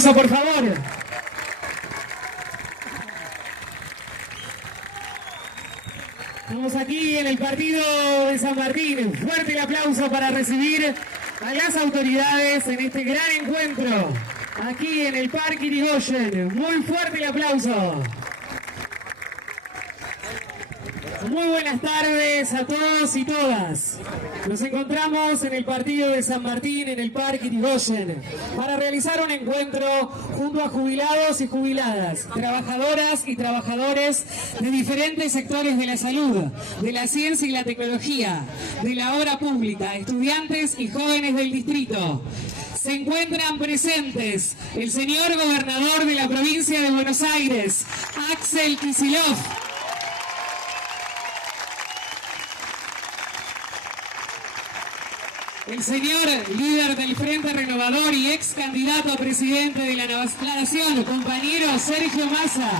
aplauso, por favor. Estamos aquí en el partido de San Martín. Fuerte el aplauso para recibir a las autoridades en este gran encuentro. Aquí en el Parque Irigoyen. Muy fuerte el aplauso. Muy buenas tardes a todos y todas. Nos encontramos en el partido de San Martín, en el Parque Irigoyen, para realizar un encuentro junto a jubilados y jubiladas, trabajadoras y trabajadores de diferentes sectores de la salud, de la ciencia y la tecnología, de la obra pública, estudiantes y jóvenes del distrito. Se encuentran presentes el señor gobernador de la provincia de Buenos Aires, Axel Kicillof, el señor líder del Frente Renovador y ex candidato a presidente de la Nación, compañero Sergio Massa.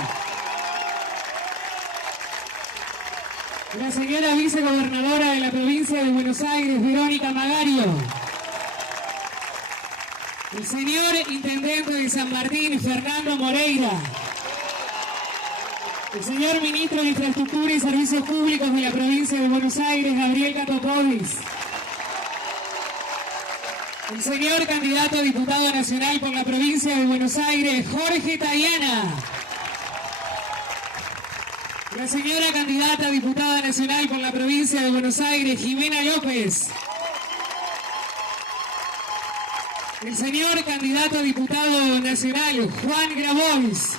La señora vicegobernadora de la provincia de Buenos Aires, Verónica Magario. El señor intendente de San Martín, Fernando Moreira. El señor ministro de Infraestructura y Servicios Públicos de la provincia de Buenos Aires, Gabriel Catopodis. El señor candidato a diputado nacional por la provincia de Buenos Aires, Jorge Tayana. La señora candidata a diputada nacional por la provincia de Buenos Aires, Jimena López. El señor candidato a diputado nacional, Juan Grabois.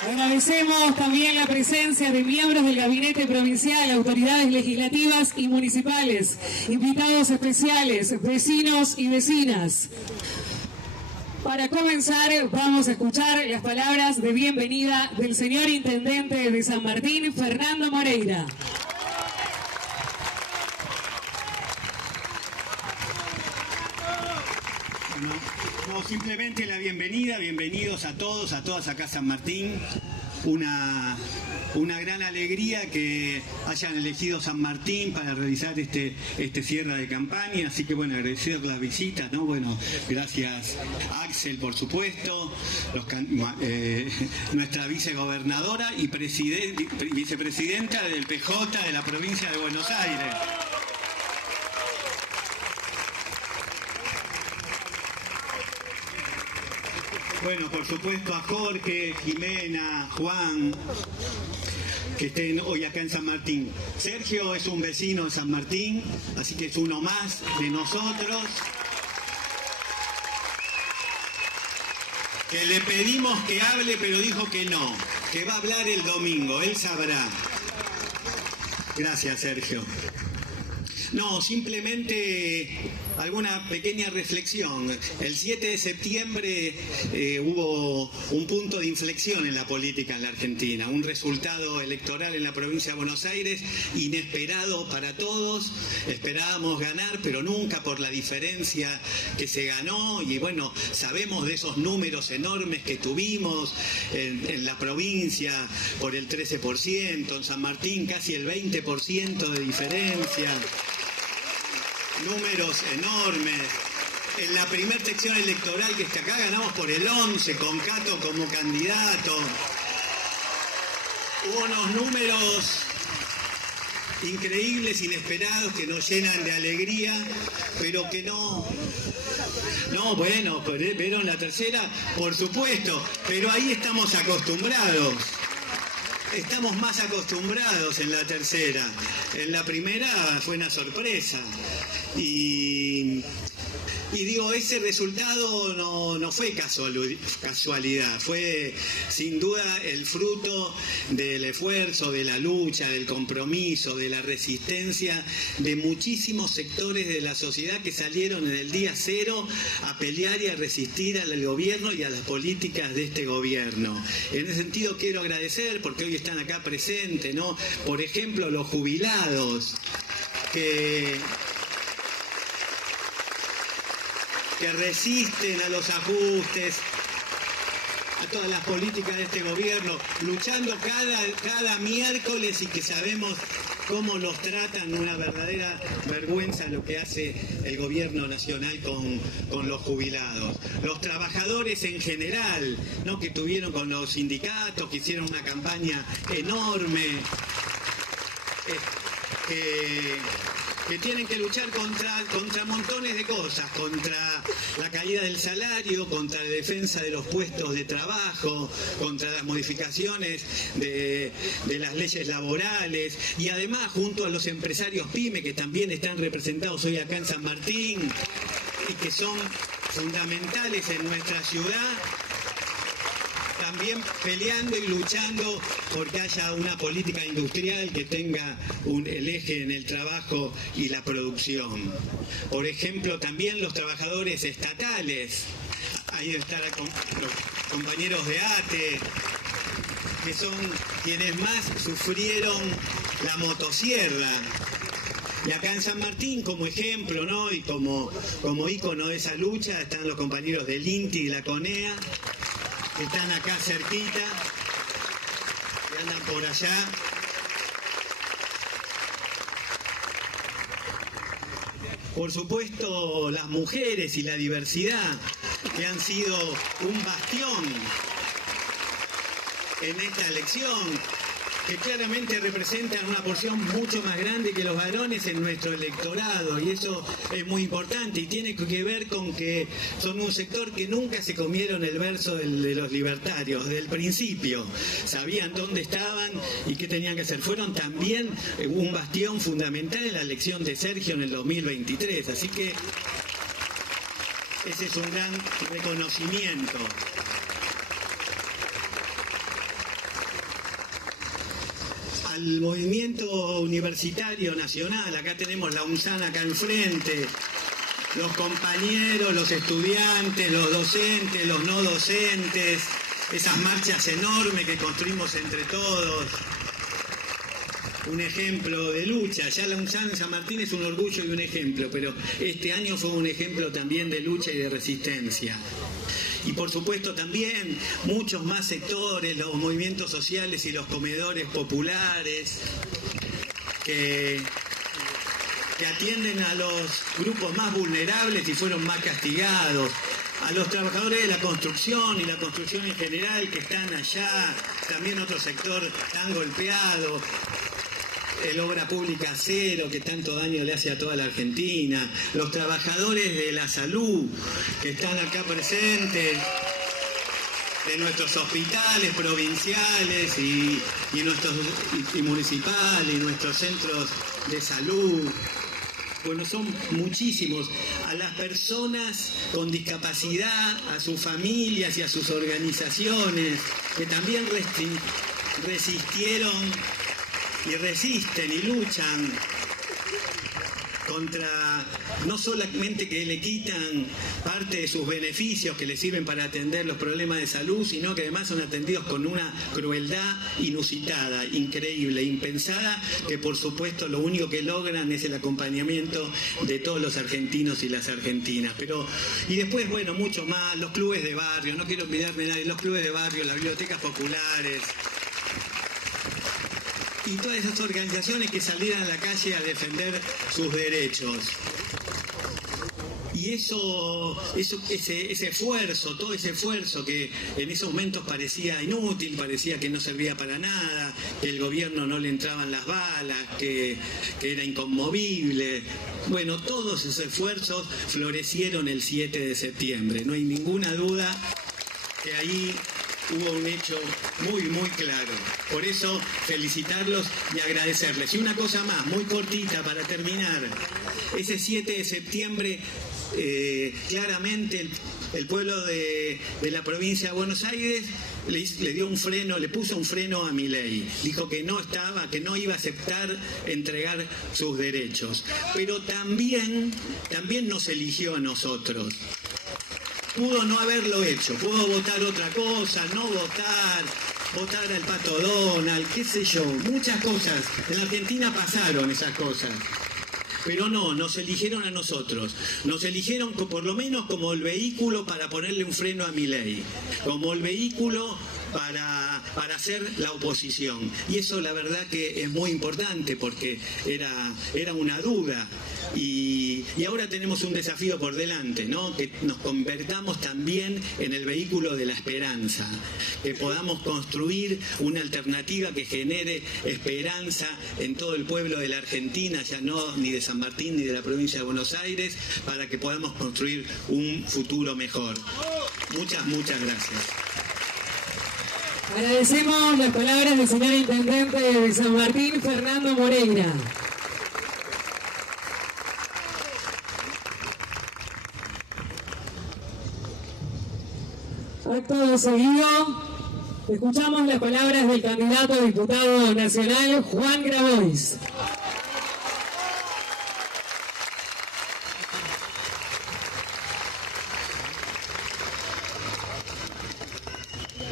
Agradecemos también la presencia de miembros del gabinete provincial, autoridades legislativas y municipales, invitados especiales, vecinos y vecinas. Para comenzar, vamos a escuchar las palabras de bienvenida del señor intendente de San Martín, Fernando Moreira. No, simplemente la bienvenida, bienvenidos a todos, a todas acá a San Martín. Una gran alegría que hayan elegido San Martín para realizar este cierre de campaña, así que bueno, agradecido con las visitas, ¿no? Bueno, gracias Axel, por supuesto, nuestra vicegobernadora y vicepresidenta del PJ de la provincia de Buenos Aires. Bueno, por supuesto a Jorge, Jimena, Juan, que estén hoy acá en San Martín. Sergio es un vecino de San Martín, así que es uno más de nosotros. Que le pedimos que hable, pero dijo que no, que va a hablar el domingo, él sabrá. Gracias, Sergio. No, simplemente alguna pequeña reflexión. El 7 de septiembre hubo un punto de inflexión en la política en la Argentina, un resultado electoral en la provincia de Buenos Aires inesperado para todos. Esperábamos ganar, pero nunca por la diferencia que se ganó, y bueno, sabemos de esos números enormes que tuvimos en la provincia por el 13%, en San Martín casi el 20% de diferencia. Números enormes. En la primera sección electoral que está acá ganamos por el 11, con Cato como candidato. Hubo unos números increíbles, inesperados, que nos llenan de alegría, pero que no, bueno, ¿vieron la tercera? Por supuesto, pero ahí estamos acostumbrados. Estamos más acostumbrados en la tercera. En la primera fue una sorpresa. Y digo, ese resultado no fue casualidad, fue sin duda el fruto del esfuerzo, de la lucha, del compromiso, de la resistencia de muchísimos sectores de la sociedad que salieron en el día cero a pelear y a resistir al gobierno y a las políticas de este gobierno. En ese sentido quiero agradecer, porque hoy están acá presentes, ¿no? Por ejemplo, los jubilados que resisten a los ajustes, a todas las políticas de este gobierno, luchando cada miércoles, y que sabemos cómo los tratan, una verdadera vergüenza lo que hace el gobierno nacional con los jubilados. Los trabajadores en general, ¿no?, que tuvieron con los sindicatos, que hicieron una campaña enorme, que tienen que luchar contra montones de cosas, contra la caída del salario, contra la defensa de los puestos de trabajo, contra las modificaciones de las leyes laborales, y además junto a los empresarios PYME, que también están representados hoy acá en San Martín y que son fundamentales en nuestra ciudad, también peleando y luchando porque haya una política industrial que tenga el eje en el trabajo y la producción. Por ejemplo, también los trabajadores estatales, ahí están los compañeros de ATE, que son quienes más sufrieron la motosierra. Y acá en San Martín, como ejemplo, ¿no?, y como ícono de esa lucha, están los compañeros del INTI y la CONEA, que están acá cerquita, que andan por allá. Por supuesto, las mujeres y la diversidad, que han sido un bastión en esta elección, que claramente representan una porción mucho más grande que los varones en nuestro electorado, y eso es muy importante y tiene que ver con que son un sector que nunca se comieron el verso de los libertarios, desde el principio sabían dónde estaban y qué tenían que hacer. Fueron también un bastión fundamental en la elección de Sergio en el 2023, así que ese es un gran reconocimiento. Al movimiento universitario nacional, acá tenemos la UNSAN acá enfrente, los compañeros, los estudiantes, los docentes, los no docentes, esas marchas enormes que construimos entre todos. Un ejemplo de lucha. Ya la UNSAN San Martín es un orgullo y un ejemplo, pero este año fue un ejemplo también de lucha y de resistencia. Y por supuesto también muchos más sectores, los movimientos sociales y los comedores populares que atienden a los grupos más vulnerables y fueron más castigados, a los trabajadores de la construcción y la construcción en general que están allá, también otro sector tan golpeado, el obra pública cero que tanto daño le hace a toda la Argentina, los trabajadores de la salud que están acá presentes, de nuestros hospitales provinciales y municipales y nuestros centros de salud. Bueno, son muchísimos. A las personas con discapacidad, a sus familias y a sus organizaciones que también resistieron y resisten y luchan contra, no solamente que le quitan parte de sus beneficios que les sirven para atender los problemas de salud, sino que además son atendidos con una crueldad inusitada, increíble, impensada, que por supuesto lo único que logran es el acompañamiento de todos los argentinos y las argentinas. Y después, bueno, mucho más, los clubes de barrio, no quiero olvidarme de nadie, los clubes de barrio, las bibliotecas populares, y todas esas organizaciones que salieran a la calle a defender sus derechos. Y ese esfuerzo, todo ese esfuerzo que en esos momentos parecía inútil, parecía que no servía para nada, que el gobierno no le entraban las balas, que era inconmovible. Bueno, todos esos esfuerzos florecieron el 7 de septiembre. No hay ninguna duda que ahí hubo un hecho muy, muy claro. Por eso, felicitarlos y agradecerles. Y una cosa más, muy cortita para terminar. Ese 7 de septiembre, claramente el pueblo de la provincia de Buenos Aires le dio un freno, le puso un freno a Milei. Dijo que no iba a aceptar entregar sus derechos. Pero también nos eligió a nosotros. Pudo no haberlo hecho, pudo votar otra cosa, no votar al Pato Donald, qué sé yo, muchas cosas. En la Argentina pasaron esas cosas. Pero no, nos eligieron a nosotros. Nos eligieron por lo menos como el vehículo para ponerle un freno a Milei. Como el vehículo para hacer la oposición. Y eso la verdad que es muy importante porque era una duda. Y ahora tenemos un desafío por delante, ¿no? Que nos convertamos también en el vehículo de la esperanza, que podamos construir una alternativa que genere esperanza en todo el pueblo de la Argentina, ya no ni de San Martín ni de la provincia de Buenos Aires, para que podamos construir un futuro mejor. Muchas gracias. Agradecemos las palabras del señor Intendente de San Martín, Fernando Moreira. Acto seguido, escuchamos las palabras del candidato a diputado nacional, Juan Grabois.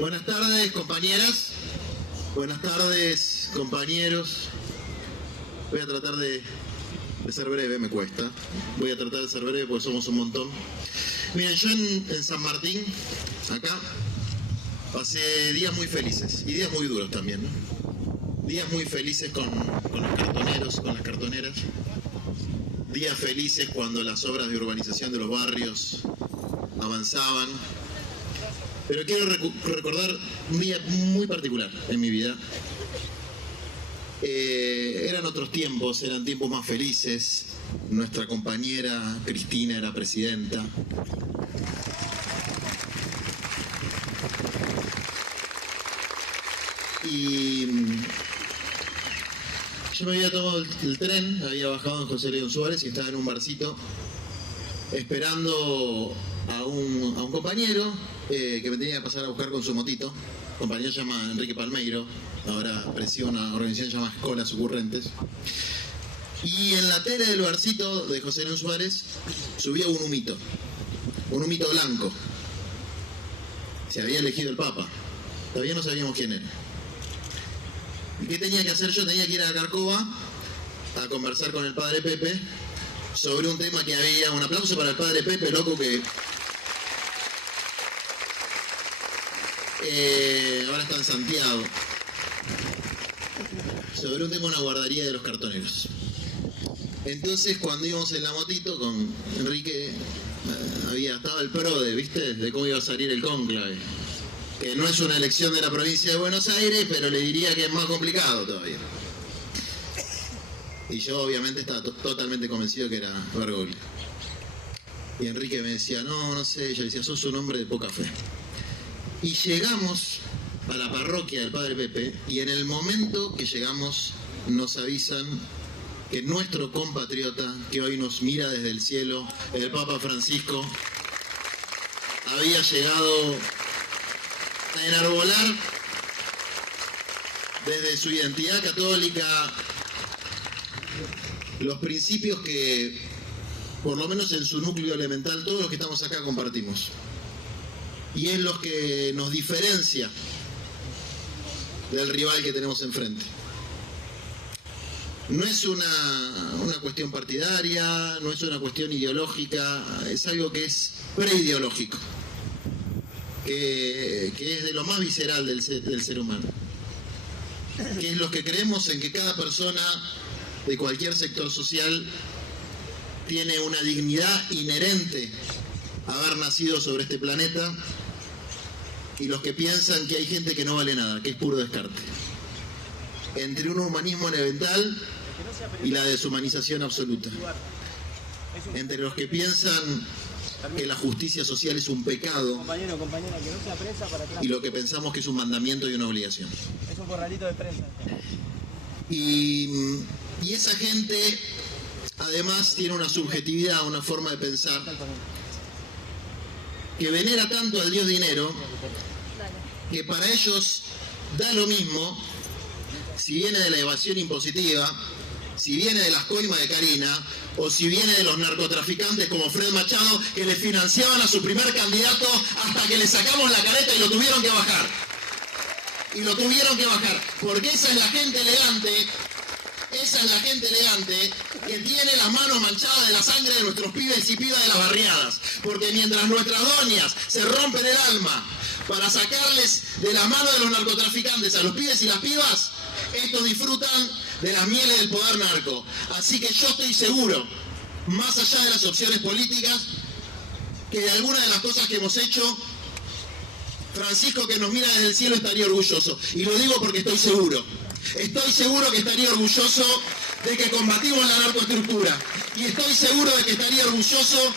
Buenas tardes, compañeras. Buenas tardes, compañeros. Voy a tratar de ser breve, me cuesta. Voy a tratar de ser breve porque somos un montón. Miren, yo en San Martín, acá, pasé días muy felices y días muy duros también, ¿no? Días muy felices con los cartoneros, con las cartoneras. Días felices cuando las obras de urbanización de los barrios avanzaban. Pero quiero recordar un día muy particular en mi vida. Eran otros tiempos, eran tiempos más felices. Nuestra compañera Cristina era presidenta. Y yo me había tomado el tren, había bajado en José León Suárez y estaba en un barcito esperando a un compañero que me tenía que pasar a buscar con su motito. El compañero se llama Enrique Palmeiro, ahora preside una organización llamada Escolas Ocurrentes. Y en la tele del barcito de José León Suárez subía un humito blanco. Se había elegido el Papa, todavía no sabíamos quién era. ¿Y qué tenía que hacer yo? Tenía que ir a Carcova a conversar con el padre Pepe sobre un tema que había. Un aplauso para el padre Pepe, loco, que ahora está en Santiago. Sobre un tema, una guardería de los cartoneros. Entonces, cuando íbamos en la motito con Enrique, estaba el PRODE, ¿viste? De cómo iba a salir el cónclave. Que no es una elección de la provincia de Buenos Aires, pero le diría que es más complicado todavía. Y yo obviamente estaba totalmente convencido que era Bergoglio. Y Enrique me decía, no sé, yo decía, sos un hombre de poca fe. Y llegamos a la parroquia del padre Pepe, y en el momento que llegamos nos avisan que nuestro compatriota, que hoy nos mira desde el cielo, el Papa Francisco, había llegado a enarbolar desde su identidad católica los principios que, por lo menos en su núcleo elemental, todos los que estamos acá compartimos. Y es lo que nos diferencia del rival que tenemos enfrente. No es una cuestión partidaria, no es una cuestión ideológica, es algo que es preideológico, que es de lo más visceral del ser humano, que es lo que creemos en que cada persona de cualquier sector social tiene una dignidad inherente a haber nacido sobre este planeta, y los que piensan que hay gente que no vale nada, que es puro descarte. Entre un humanismo elemental y la deshumanización absoluta. Entre los que piensan que la justicia social es un pecado y lo que pensamos que es un mandamiento y una obligación. Es un corralito de prensa. Y esa gente además tiene una subjetividad, una forma de pensar que venera tanto al dios dinero que para ellos da lo mismo si viene de la evasión impositiva, si viene de las coimas de Karina, o si viene de los narcotraficantes como Fred Machado, que le financiaban a su primer candidato hasta que le sacamos la careta y lo tuvieron que bajar. Y lo tuvieron que bajar, porque esa es la gente elegante, que tiene las manos manchadas de la sangre de nuestros pibes y pibas de las barriadas. Porque mientras nuestras doñas se rompen el alma para sacarles de la mano de los narcotraficantes a los pibes y las pibas, estos disfrutan de las mieles del poder narco. Así que yo estoy seguro, más allá de las opciones políticas, que de algunas de las cosas que hemos hecho, Francisco, que nos mira desde el cielo, estaría orgulloso. Y lo digo porque estoy seguro. Estoy seguro que estaría orgulloso de que combatimos la narcoestructura. Y estoy seguro de que estaría orgulloso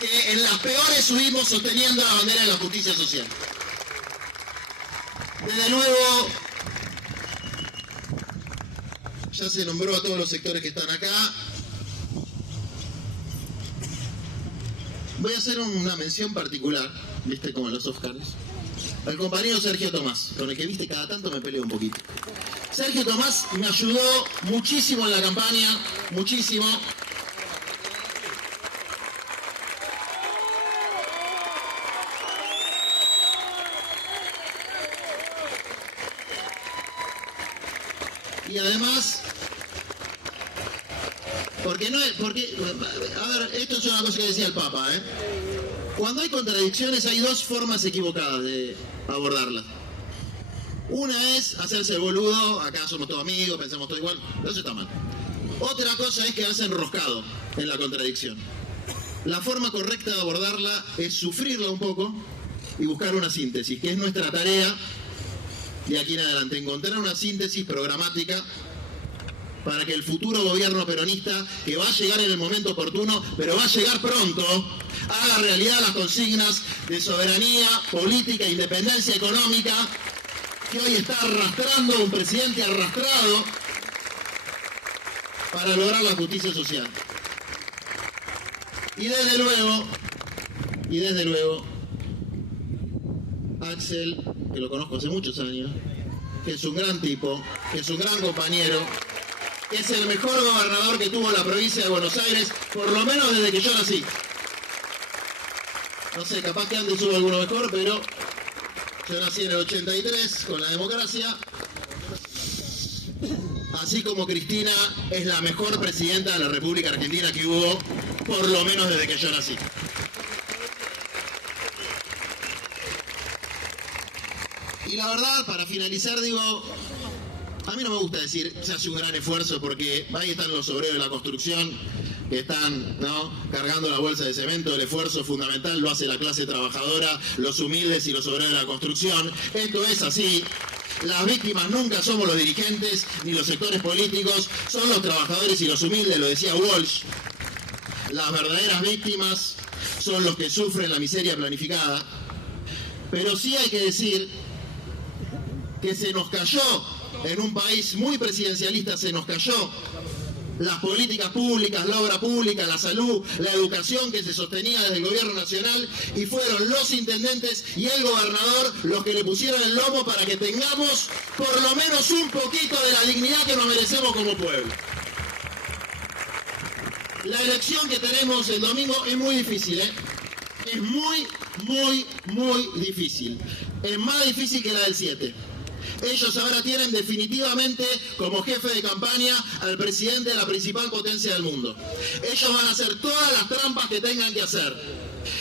que en las peores subimos sosteniendo la bandera de la justicia social. Desde luego, ya se nombró a todos los sectores que están acá. Voy a hacer una mención particular, viste, como en los Oscars, al compañero Sergio Tomás, con el que, viste, cada tanto me peleo un poquito. Sergio Tomás me ayudó muchísimo en la campaña, muchísimo. Y además, a ver, esto es una cosa que decía el Papa, ¿eh? Cuando hay contradicciones hay dos formas equivocadas de abordarlas. Una es hacerse el boludo, acá somos todos amigos, pensamos todo igual, eso está mal. Otra cosa es quedarse enroscado en la contradicción. La forma correcta de abordarla es sufrirla un poco y buscar una síntesis, que es nuestra tarea de aquí en adelante, encontrar una síntesis programática para que el futuro gobierno peronista, que va a llegar en el momento oportuno, pero va a llegar pronto, haga realidad las consignas de soberanía política e independencia económica que hoy está arrastrando un presidente arrastrado para lograr la justicia social. Y desde luego, Axel, que lo conozco hace muchos años, que es un gran tipo, que es un gran compañero, que es el mejor gobernador que tuvo la provincia de Buenos Aires, por lo menos desde que yo nací. No sé, capaz que antes hubo alguno mejor, pero yo nací en el 83 con la democracia. Así como Cristina es la mejor presidenta de la República Argentina que hubo, por lo menos desde que yo nací. Y la verdad, para finalizar, digo, a mí no me gusta decir se hace un gran esfuerzo, porque ahí están los obreros de la construcción que están, ¿no?, cargando la bolsa de cemento. El esfuerzo fundamental lo hace la clase trabajadora, los humildes y los obreros de la construcción. Esto es así. Las víctimas nunca somos los dirigentes ni los sectores políticos, son los trabajadores y los humildes, lo decía Walsh. Las verdaderas víctimas son los que sufren la miseria planificada. Pero sí hay que decir que se nos cayó, en un país muy presidencialista, se nos cayó las políticas públicas, la obra pública, la salud, la educación que se sostenía desde el gobierno nacional, y fueron los intendentes y el gobernador los que le pusieron el lomo para que tengamos por lo menos un poquito de la dignidad que nos merecemos como pueblo. La elección que tenemos el domingo es muy difícil, ¿eh? Es muy difícil. Es más difícil que la del 7. Ellos ahora tienen definitivamente como jefe de campaña al presidente de la principal potencia del mundo. Ellos van a hacer todas las trampas que tengan que hacer.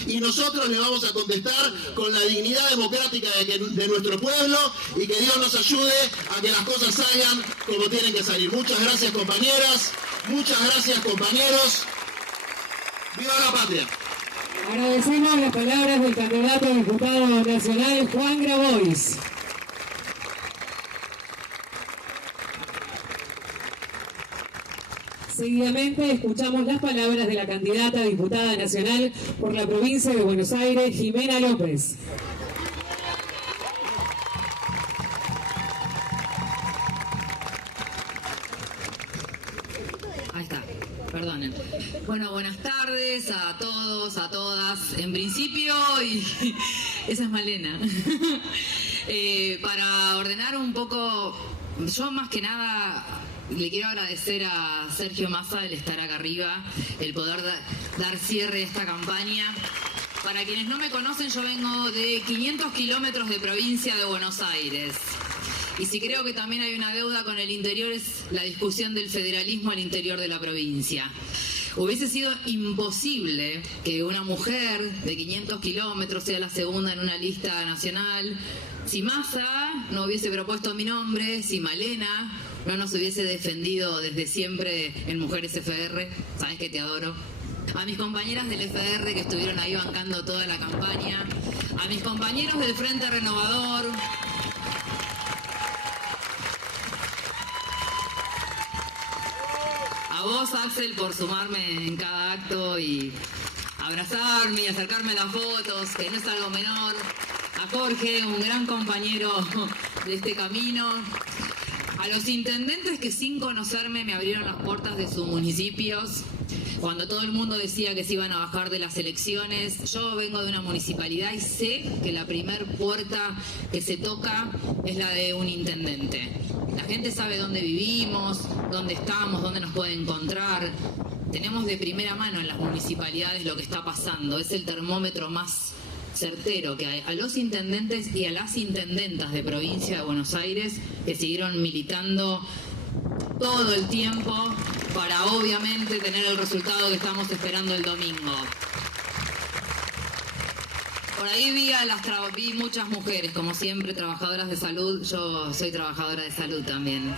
Y nosotros le vamos a contestar con la dignidad democrática de nuestro pueblo, y que Dios nos ayude a que las cosas salgan como tienen que salir. Muchas gracias, compañeras. Muchas gracias, compañeros. ¡Viva la patria! Agradecemos las palabras del candidato a diputado nacional Juan Grabois. Seguidamente escuchamos las palabras de la candidata a diputada nacional por la provincia de Buenos Aires, Jimena López. Ahí está, perdonen. Bueno, buenas tardes a todos, a todas. En principio, y esa es Malena. Para ordenar un poco, yo más que nada le quiero agradecer a Sergio Massa el estar acá arriba, el poder dar cierre a esta campaña. Para quienes no me conocen, yo vengo de 500 kilómetros de provincia de Buenos Aires. Y si creo que también hay una deuda con el interior, es la discusión del federalismo al interior de la provincia. Hubiese sido imposible que una mujer de 500 kilómetros sea la segunda en una lista nacional, si Massa no hubiese propuesto mi nombre, si Malena no nos hubiese defendido desde siempre en Mujeres FR, sabes que te adoro. A mis compañeras del FR que estuvieron ahí bancando toda la campaña, a mis compañeros del Frente Renovador, a vos, Axel, por sumarme en cada acto y abrazarme y acercarme a las fotos, que no es algo menor. A Jorge, un gran compañero de este camino. A los intendentes que sin conocerme me abrieron las puertas de sus municipios. Cuando todo el mundo decía que se iban a bajar de las elecciones, yo vengo de una municipalidad y sé que la primer puerta que se toca es la de un intendente. La gente sabe dónde vivimos, dónde estamos, dónde nos puede encontrar. Tenemos de primera mano en las municipalidades lo que está pasando. Es el termómetro más certero que hay. A los intendentes y a las intendentas de provincia de Buenos Aires que siguieron militando todo el tiempo para obviamente tener el resultado que estamos esperando el domingo. Por ahí vi muchas mujeres, como siempre, trabajadoras de salud. Yo soy trabajadora de salud también.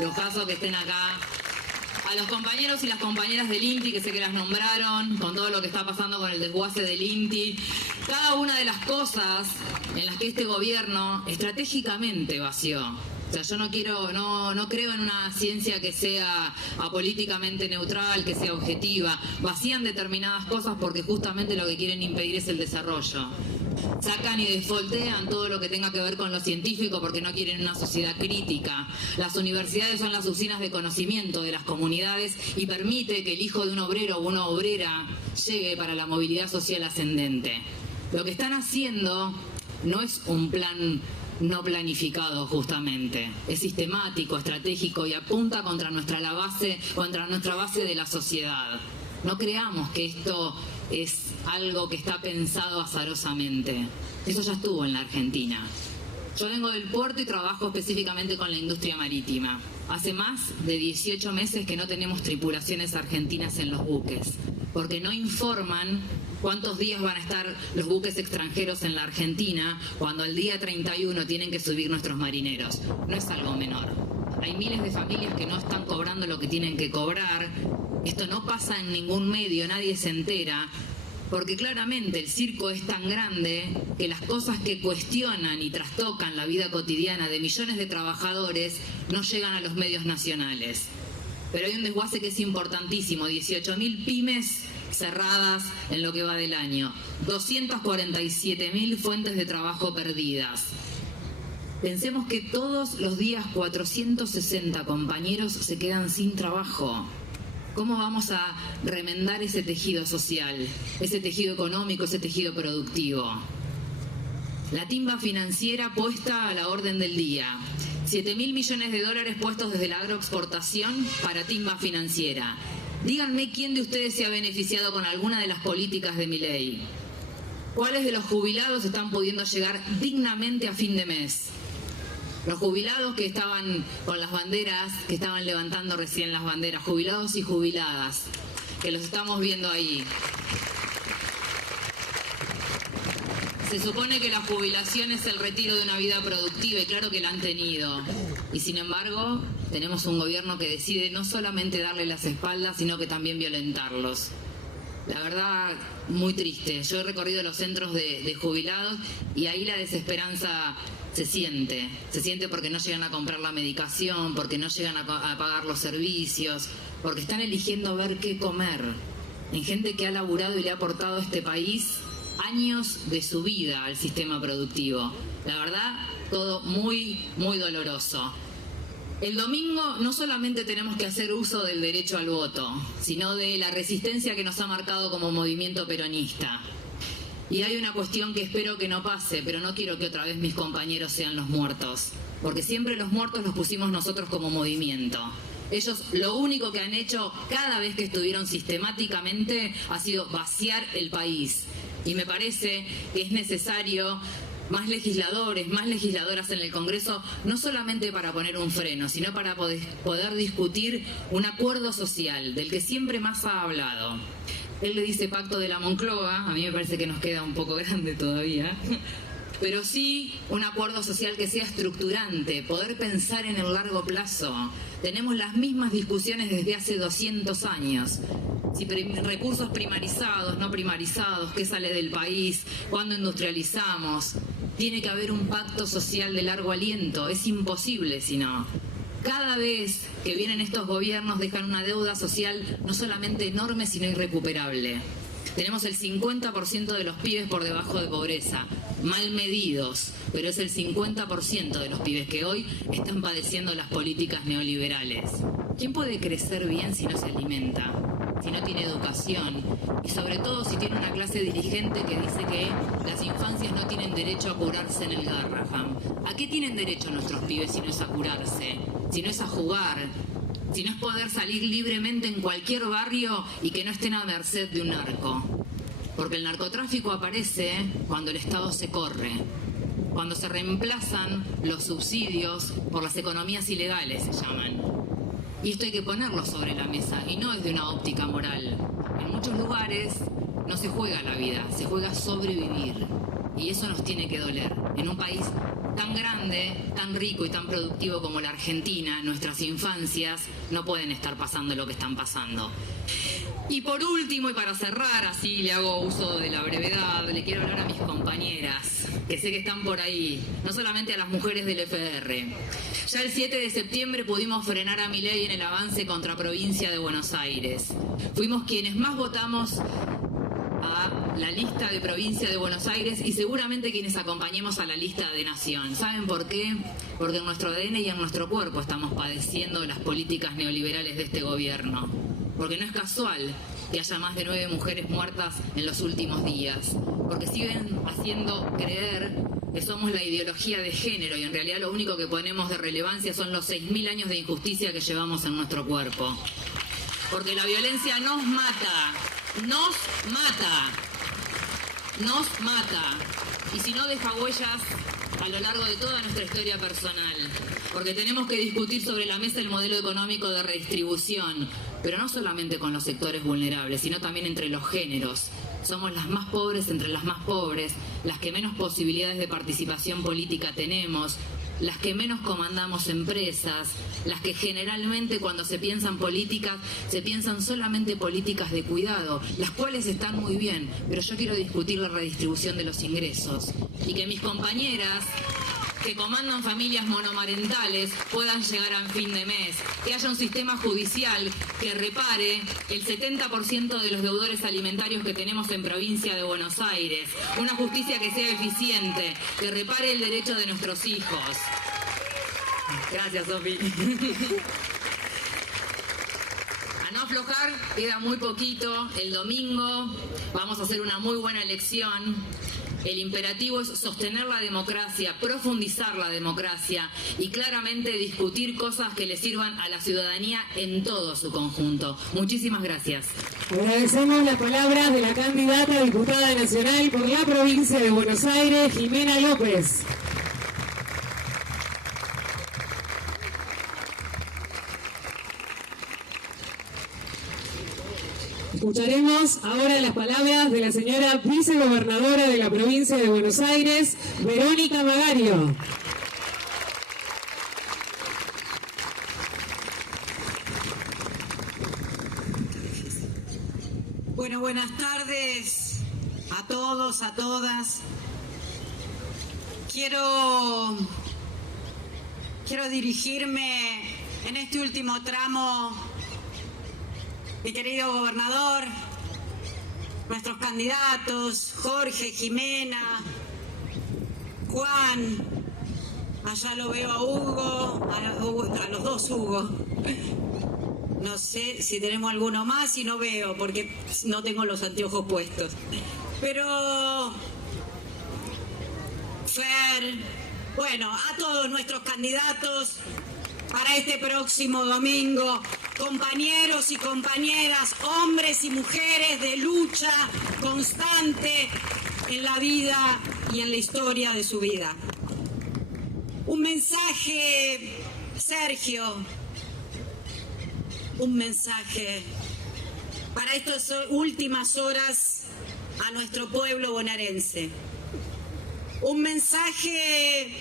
Lujazo que estén acá. A los compañeros y las compañeras del INTI, que sé que las nombraron, con todo lo que está pasando con el desguace del INTI. Cada una de las cosas en las que este gobierno estratégicamente vació. O sea, yo no creo en una ciencia que sea apolíticamente neutral, que sea objetiva. Vacían determinadas cosas porque justamente lo que quieren impedir es el desarrollo. Sacan y desfoltean todo lo que tenga que ver con lo científico porque no quieren una sociedad crítica. Las universidades son las usinas de conocimiento de las comunidades y permite que el hijo de un obrero o una obrera llegue para la movilidad social ascendente. Lo que están haciendo no es un plan no planificado justamente, es sistemático, estratégico y apunta contra nuestra base de la sociedad. No creamos que esto es algo que está pensado azarosamente. Eso ya estuvo en la Argentina. Yo vengo del puerto y trabajo específicamente con la industria marítima. Hace más de 18 meses que no tenemos tripulaciones argentinas en los buques, porque no informan cuántos días van a estar los buques extranjeros en la Argentina cuando al día 31 tienen que subir nuestros marineros. No es algo menor. Hay miles de familias que no están cobrando lo que tienen que cobrar. Esto no pasa en ningún medio, nadie se entera, porque claramente el circo es tan grande que las cosas que cuestionan y trastocan la vida cotidiana de millones de trabajadores no llegan a los medios nacionales. Pero hay un desguace que es importantísimo, 18.000 pymes cerradas en lo que va del año, 247.000 fuentes de trabajo perdidas. Pensemos que todos los días 460 compañeros se quedan sin trabajo. ¿Cómo vamos a remendar ese tejido social, ese tejido económico, ese tejido productivo? La timba financiera puesta a la orden del día. 7.000 millones de dólares puestos desde la agroexportación para timba financiera. Díganme quién de ustedes se ha beneficiado con alguna de las políticas de Milei. ¿Cuáles de los jubilados están pudiendo llegar dignamente a fin de mes? Los jubilados que estaban con las banderas, que estaban levantando recién las banderas, jubilados y jubiladas, que los estamos viendo ahí. Se supone que la jubilación es el retiro de una vida productiva y claro que la han tenido. Y sin embargo, tenemos un gobierno que decide no solamente darle las espaldas, sino que también violentarlos. La verdad, muy triste. Yo he recorrido los centros de jubilados y ahí la desesperanza se siente porque no llegan a comprar la medicación, porque no llegan a pagar los servicios, porque están eligiendo ver qué comer. En gente que ha laburado y le ha aportado a este país años de su vida al sistema productivo. La verdad, todo muy, muy doloroso. El domingo no solamente tenemos que hacer uso del derecho al voto, sino de la resistencia que nos ha marcado como movimiento peronista. Y hay una cuestión que espero que no pase, pero no quiero que otra vez mis compañeros sean los muertos, porque siempre los muertos los pusimos nosotros como movimiento. Ellos lo único que han hecho cada vez que estuvieron sistemáticamente ha sido vaciar el país. Y me parece que es necesario más legisladores, más legisladoras en el Congreso, no solamente para poner un freno, sino para poder discutir un acuerdo social del que siempre Massa ha hablado. Él le dice pacto de la Moncloa, a mí me parece que nos queda un poco grande todavía, pero sí un acuerdo social que sea estructurante, poder pensar en el largo plazo. Tenemos las mismas discusiones desde hace 200 años. Si recursos primarizados, no primarizados, qué sale del país, cuándo industrializamos. Tiene que haber un pacto social de largo aliento, es imposible si no. Cada vez que vienen estos gobiernos dejan una deuda social no solamente enorme, sino irrecuperable. Tenemos el 50% de los pibes por debajo de pobreza, mal medidos, pero es el 50% de los pibes que hoy están padeciendo las políticas neoliberales. ¿Quién puede crecer bien si no se alimenta? Si no tiene educación y sobre todo si tiene una clase dirigente que dice que las infancias no tienen derecho a curarse en el Garraham? ¿A qué tienen derecho nuestros pibes si no es a curarse? Si no es a jugar, si no es poder salir libremente en cualquier barrio y que no estén a merced de un narco. Porque el narcotráfico aparece cuando el Estado se corre, cuando se reemplazan los subsidios por las economías ilegales, se llaman. Y esto hay que ponerlo sobre la mesa, y no desde una óptica moral. En muchos lugares no se juega la vida, se juega sobrevivir. Y eso nos tiene que doler. En un país tan grande, tan rico y tan productivo como la Argentina, nuestras infancias no pueden estar pasando lo que están pasando. Y por último, y para cerrar, así le hago uso de la brevedad, le quiero hablar a mis compañeras, que sé que están por ahí, no solamente a las mujeres del FR. Ya el 7 de septiembre pudimos frenar a Milei en el avance contra Provincia de Buenos Aires. Fuimos quienes más votamos a la lista de Provincia de Buenos Aires y seguramente quienes acompañemos a la lista de Nación. ¿Saben por qué? Porque en nuestro ADN y en nuestro cuerpo estamos padeciendo las políticas neoliberales de este gobierno. Porque no es casual que haya más de 9 mujeres muertas en los últimos días. Porque siguen haciendo creer que somos la ideología de género y en realidad lo único que ponemos de relevancia son los 6.000 años de injusticia que llevamos en nuestro cuerpo. Porque la violencia nos mata. Nos mata, nos mata, y si no deja huellas a lo largo de toda nuestra historia personal, porque tenemos que discutir sobre la mesa el modelo económico de redistribución, pero no solamente con los sectores vulnerables, sino también entre los géneros. Somos las más pobres entre las más pobres, las que menos posibilidades de participación política tenemos, las que menos comandamos empresas, las que generalmente cuando se piensan políticas, se piensan solamente políticas de cuidado, las cuales están muy bien, pero yo quiero discutir la redistribución de los ingresos y que mis compañeras que comandan familias monomarentales puedan llegar a fin de mes, que haya un sistema judicial que repare el 70% de los deudores alimentarios que tenemos en Provincia de Buenos Aires, una justicia que sea eficiente, que repare el derecho de nuestros hijos. Gracias, Sofi. A no aflojar, queda muy poquito. El domingo vamos a hacer una muy buena elección. El imperativo es sostener la democracia, profundizar la democracia y claramente discutir cosas que le sirvan a la ciudadanía en todo su conjunto. Muchísimas gracias. Agradecemos las palabras de la candidata a diputada nacional por la provincia de Buenos Aires, Jimena López. Escucharemos ahora las palabras de la señora vicegobernadora de la provincia de Buenos Aires, Verónica Magario. Bueno, buenas tardes a todos, a todas. Quiero dirigirme en este último tramo, mi querido gobernador, nuestros candidatos, Jorge, Jimena, Juan, allá lo veo a Hugo, a los dos Hugo. No sé si tenemos alguno más y no veo porque no tengo los anteojos puestos. Pero Fer, bueno, a todos nuestros candidatos para este próximo domingo, compañeros y compañeras, hombres y mujeres de lucha constante en la vida y en la historia de su vida. Un mensaje, Sergio, un mensaje para estas últimas horas a nuestro pueblo bonaerense. Un mensaje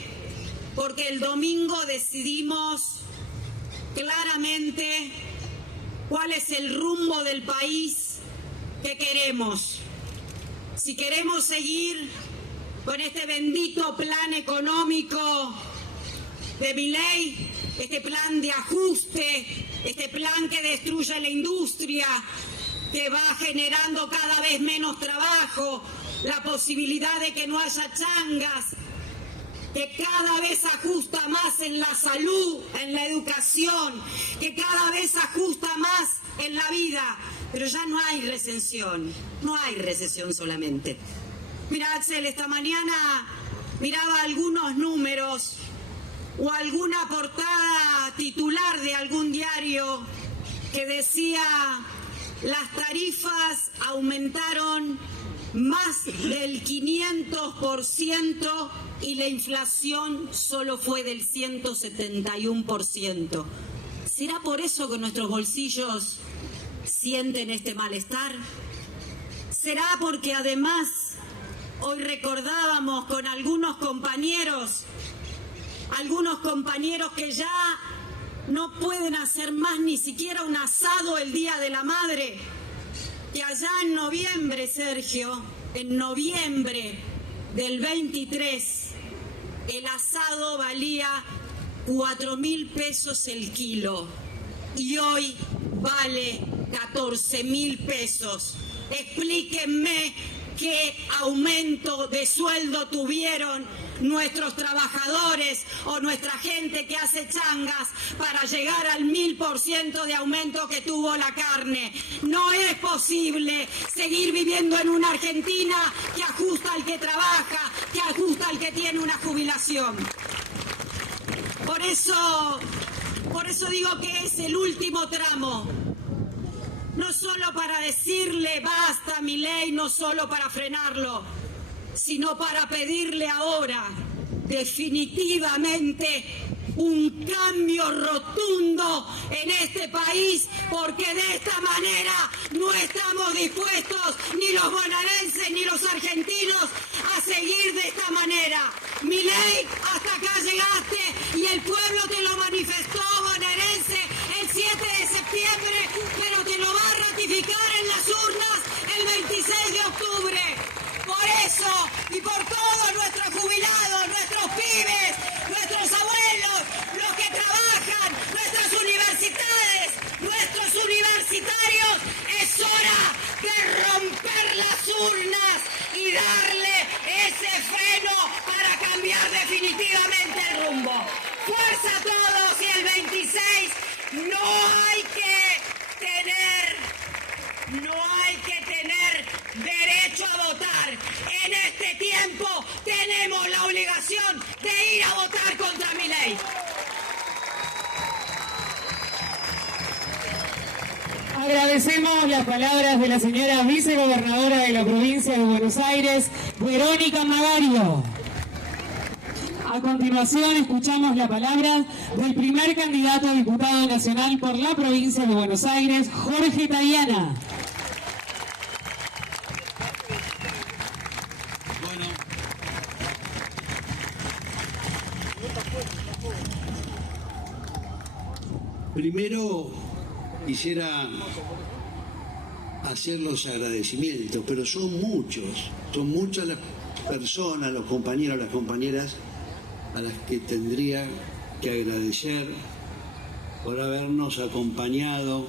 porque el domingo decidimos claramente cuál es el rumbo del país que queremos. Si queremos seguir con este bendito plan económico de Milei, este plan de ajuste, este plan que destruye la industria, que va generando cada vez menos trabajo, la posibilidad de que no haya changas, que cada vez ajusta más en la salud, en la educación, que cada vez ajusta más en la vida, pero ya no hay recesión, no hay recesión solamente. Mira, Axel, esta mañana miraba algunos números o alguna portada titular de algún diario que decía: las tarifas aumentaron más del 500% y la inflación solo fue del 171%. ¿Será por eso que nuestros bolsillos sienten este malestar? ¿Será porque además hoy recordábamos con algunos compañeros que ya no pueden hacer más ni siquiera un asado el Día de la Madre? Que allá en noviembre, Sergio, en noviembre del 23, el asado valía 4.000 pesos el kilo y hoy vale 14.000 pesos. Explíquenme qué aumento de sueldo tuvieron nuestros trabajadores o nuestra gente que hace changas para llegar al 1000% de aumento que tuvo la carne. No es posible seguir viviendo en una Argentina que ajusta al que trabaja, que ajusta al que tiene una jubilación. Por eso digo que es el último tramo. No solo para decirle basta, Milei, no solo para frenarlo, sino para pedirle ahora definitivamente un cambio rotundo en este país, porque de esta manera no estamos dispuestos, ni los bonaerenses ni los argentinos, a seguir de esta manera. Milei, hasta acá llegaste y el pueblo te lo manifestó, bonaerense, el 7 de septiembre, pero te lo va a ratificar en las urnas el 26 de octubre. Por eso y por todos nuestros jubilados, nuestros pibes, nuestros abuelos, los que trabajan, nuestras universidades, nuestros universitarios, es hora de romper las urnas y darle ese freno para cambiar definitivamente el rumbo. Fuerza a todos y el 26 no hay que tener derecho a votar. En este tiempo tenemos la obligación de ir a votar contra Milei. Agradecemos las palabras de la señora vicegobernadora de la provincia de Buenos Aires, Verónica Magario. A continuación escuchamos la palabra del primer candidato a diputado nacional por la provincia de Buenos Aires, Jorge Tayana. Primero quisiera hacer los agradecimientos, pero son muchas las personas, los compañeros, las compañeras a las que tendría que agradecer por habernos acompañado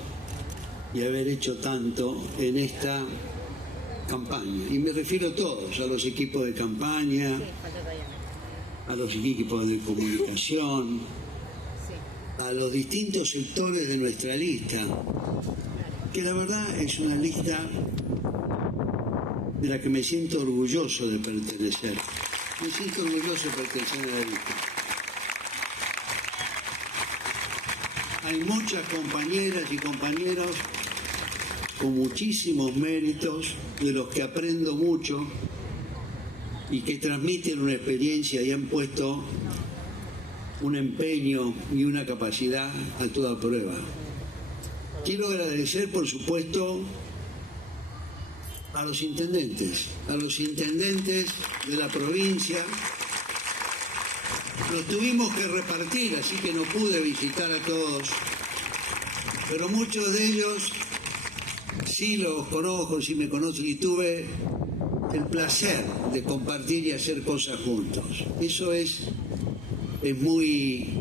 y haber hecho tanto en esta campaña. Y me refiero a todos, a los equipos de campaña, a los equipos de comunicación, a los distintos sectores de nuestra lista, que la verdad es una lista de la que me siento orgulloso de pertenecer. Me siento orgulloso de pertenecer a la lista. Hay muchas compañeras y compañeros con muchísimos méritos, de los que aprendo mucho, y que transmiten una experiencia y han puesto un empeño y una capacidad a toda prueba. Quiero agradecer, por supuesto, a los intendentes de la provincia. Los tuvimos que repartir, así que no pude visitar a todos, pero muchos de ellos sí los conozco, sí me conocen y tuve el placer de compartir y hacer cosas juntos. Eso es muy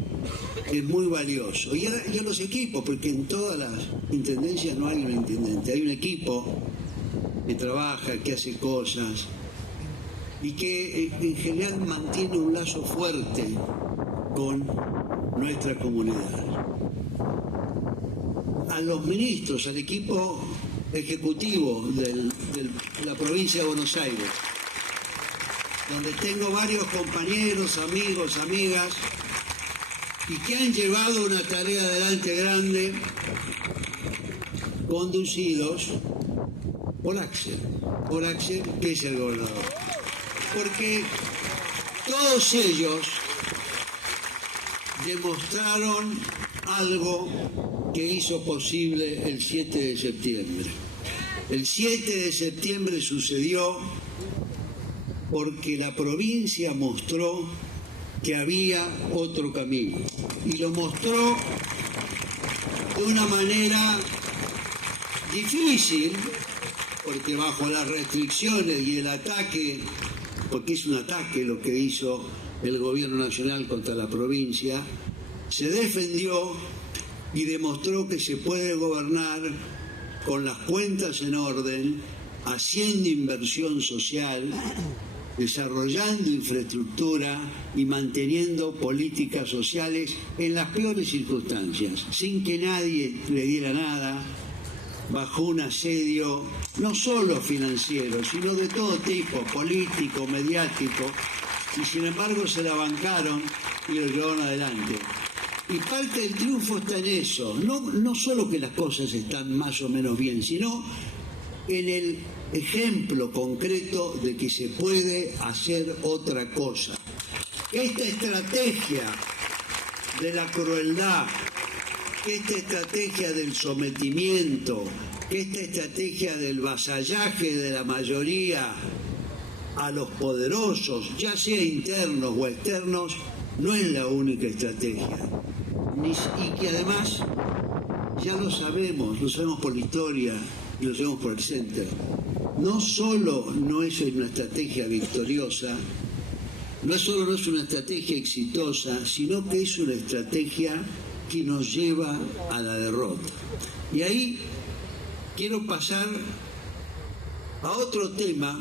valioso. Y ahora yo los equipos, porque en todas las intendencias no hay un intendente, hay un equipo que trabaja, que hace cosas y que en general mantiene un lazo fuerte con nuestra comunidad. A los ministros, al equipo ejecutivo de la provincia de Buenos Aires, donde tengo varios compañeros, amigos, amigas, y que han llevado una tarea adelante grande, conducidos por Axel, que es el gobernador. Porque todos ellos demostraron algo que hizo posible el 7 de septiembre. El 7 de septiembre sucedió porque la provincia mostró que había otro camino. Y lo mostró de una manera difícil, porque bajo las restricciones y el ataque, porque es un ataque lo que hizo el gobierno nacional contra la provincia, se defendió y demostró que se puede gobernar con las cuentas en orden, haciendo inversión social, desarrollando infraestructura y manteniendo políticas sociales en las peores circunstancias, sin que nadie le diera nada, bajo un asedio no solo financiero, sino de todo tipo, político, mediático, y sin embargo se la bancaron y lo llevaron adelante. Y parte del triunfo está en eso, no solo que las cosas están más o menos bien, sino en el ejemplo concreto de que se puede hacer otra cosa. Esta estrategia de la crueldad, esta estrategia del sometimiento, esta estrategia del vasallaje de la mayoría a los poderosos, ya sea internos o externos, no es la única estrategia. Y que además, ya lo sabemos por la historia y lo sabemos por el Center, no solo no es una estrategia victoriosa, no solo no es una estrategia exitosa, sino que es una estrategia que nos lleva a la derrota. Y ahí quiero pasar a otro tema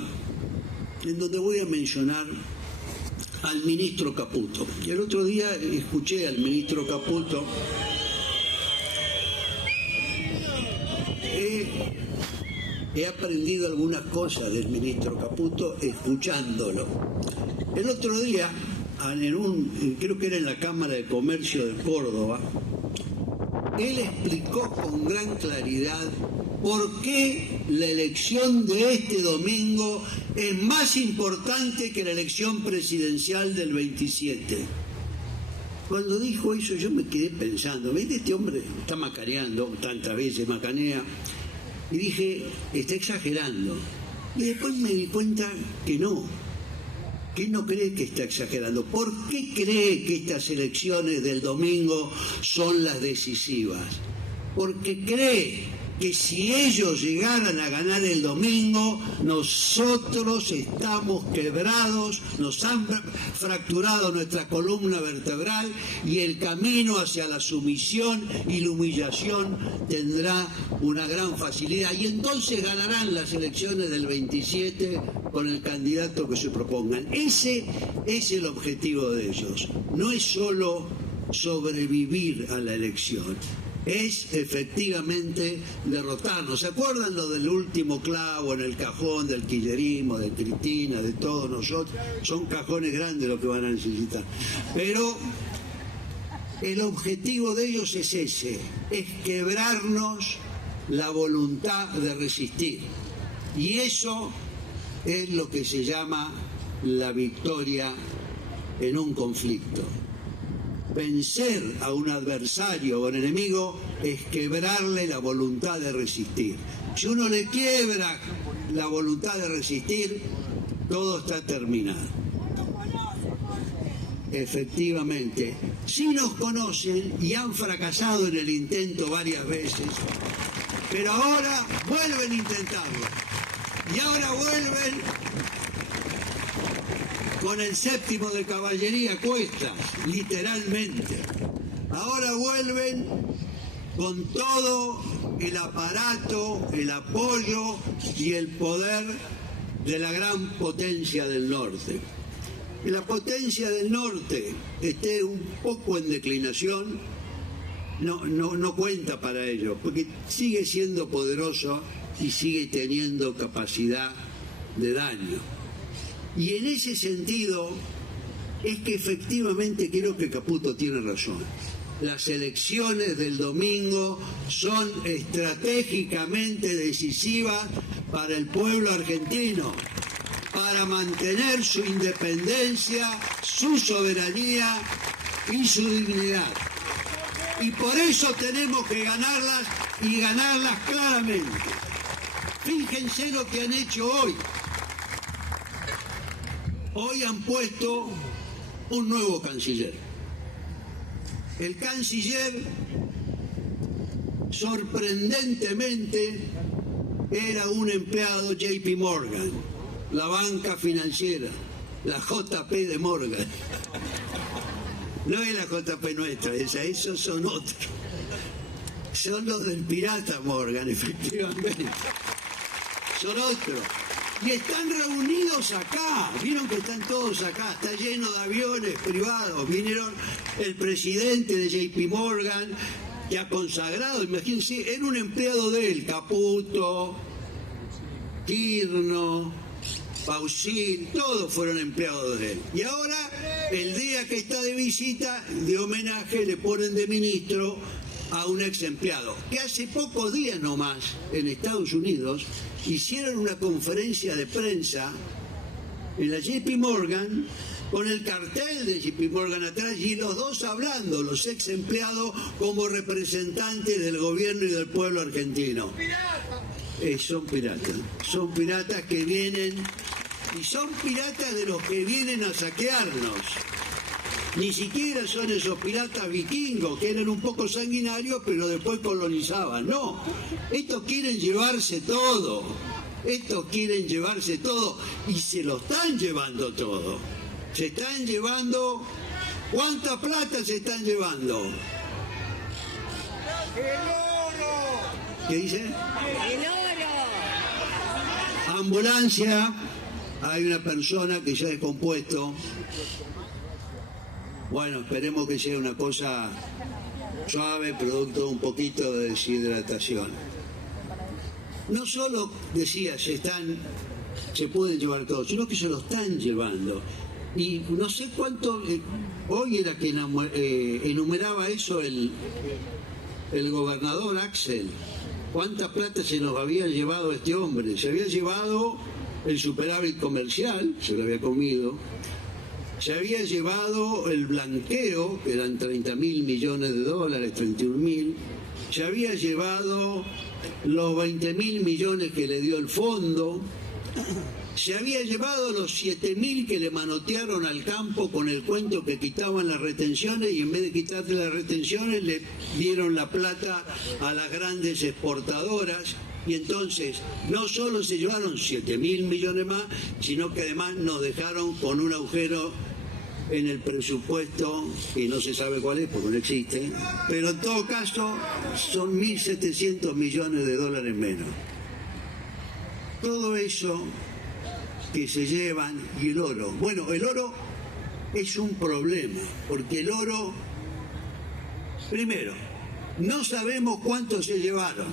en donde voy a mencionar al ministro Caputo. Y el otro día escuché al ministro Caputo. He aprendido algunas cosas del ministro Caputo escuchándolo. El otro día, creo que era en la Cámara de Comercio de Córdoba, él explicó con gran claridad por qué la elección de este domingo es más importante que la elección presidencial del 27. Cuando dijo eso yo me quedé pensando, ¿ves? Este hombre está macaneando, tantas veces macanea, y dije, está exagerando. Y después me di cuenta que no cree que está exagerando. ¿Por qué cree que estas elecciones del domingo son las decisivas? Porque cree que si ellos llegaran a ganar el domingo, nosotros estamos quebrados, nos han fracturado nuestra columna vertebral y el camino hacia la sumisión y la humillación tendrá una gran facilidad. Y entonces ganarán las elecciones del 27 con el candidato que se propongan. Ese es el objetivo de ellos. No es solo sobrevivir a la elección. Es efectivamente derrotarnos. ¿Se acuerdan lo del último clavo en el cajón del kirchnerismo, de Cristina, de todos nosotros? Son cajones grandes lo que van a necesitar. Pero el objetivo de ellos es ese, es quebrarnos la voluntad de resistir. Y eso es lo que se llama la victoria en un conflicto. Vencer a un adversario o un enemigo es quebrarle la voluntad de resistir. Si uno le quiebra la voluntad de resistir, todo está terminado. Efectivamente, sí nos conocen y han fracasado en el intento varias veces, pero ahora vuelven a intentarlo. Y ahora vuelven con el 7º de caballería a cuestas, literalmente. Ahora vuelven con todo el aparato, el apoyo y el poder de la gran potencia del norte. La potencia del norte esté un poco en declinación, no cuenta para ello, porque sigue siendo poderoso y sigue teniendo capacidad de daño. Y en ese sentido es que efectivamente creo que Caputo tiene razón. Las elecciones del domingo son estratégicamente decisivas para el pueblo argentino, para mantener su independencia, su soberanía y su dignidad. Y por eso tenemos que ganarlas y ganarlas claramente. Fíjense lo que han hecho hoy. Hoy han puesto un nuevo canciller. El canciller, sorprendentemente, era un empleado JP Morgan, la banca financiera, la JP de Morgan. No es la JP nuestra, esos son otros. Son los del pirata Morgan, efectivamente. Son otros. Y están reunidos acá, vieron que están todos acá, está lleno de aviones privados, vinieron el presidente de JP Morgan, que ha consagrado, imagínense, era un empleado de él, Caputo, Tirno, Pausil, todos fueron empleados de él. Y ahora, el día que está de visita, de homenaje, le ponen de ministro a un ex empleado, que hace pocos días nomás, en Estados Unidos, hicieron una conferencia de prensa en la JP Morgan, con el cartel de JP Morgan atrás, y los dos hablando, los ex empleados, como representantes del gobierno y del pueblo argentino. Son piratas que vienen, y son piratas de los que vienen a saquearnos. Ni siquiera son esos piratas vikingos que eran un poco sanguinarios pero después colonizaban. No, estos quieren llevarse todo. Estos quieren llevarse todo y se lo están llevando todo. Se están llevando... ¿Cuánta plata se están llevando? ¡El oro! ¿Qué dice? ¡El oro! Ambulancia. Hay una persona que ya ha descompuesto. Bueno, esperemos que sea una cosa suave, producto un poquito de deshidratación. No solo, decía, se pueden llevar todo, sino que se lo están llevando. Y no sé cuánto, hoy era que enumeraba eso el gobernador Axel. ¿Cuánta plata se nos había llevado este hombre? Se había llevado el superávit comercial, se lo había comido. Se había llevado el blanqueo, que eran 30.000 millones de dólares, 31.000. Se había llevado los 20.000 millones que le dio el fondo. Se había llevado los 7.000 que le manotearon al campo con el cuento que quitaban las retenciones, y en vez de quitarle las retenciones le dieron la plata a las grandes exportadoras. Y entonces no solo se llevaron 7.000 millones más, sino que además nos dejaron con un agujero en el presupuesto, y no se sabe cuál es porque no existe, pero en todo caso son 1.700 millones de dólares menos. Todo eso que se llevan, y el oro. Bueno, el oro es un problema, porque el oro, primero, no sabemos cuánto se llevaron.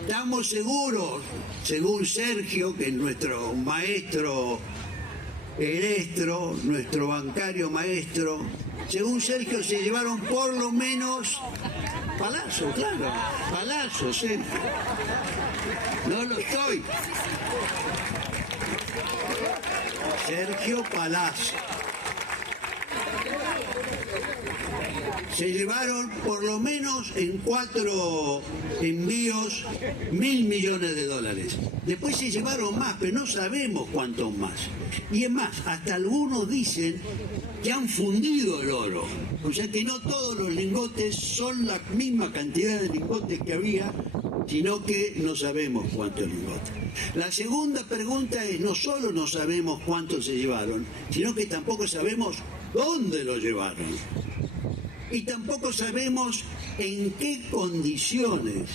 Estamos seguros, según Sergio, que es nuestro maestro nuestro bancario maestro, según Sergio se llevaron por lo menos Palazzo, claro, Palazzo, Sergio. No lo estoy. Sergio Palazzo. Se llevaron por lo menos en 4 envíos 1.000 millones de dólares. Después se llevaron más, pero no sabemos cuántos más. Y es más, hasta algunos dicen que han fundido el oro. O sea que no todos los lingotes son la misma cantidad de lingotes que había, sino que no sabemos cuántos lingotes. La segunda pregunta es, no solo no sabemos cuántos se llevaron, sino que tampoco sabemos dónde lo llevaron. Y tampoco sabemos en qué condiciones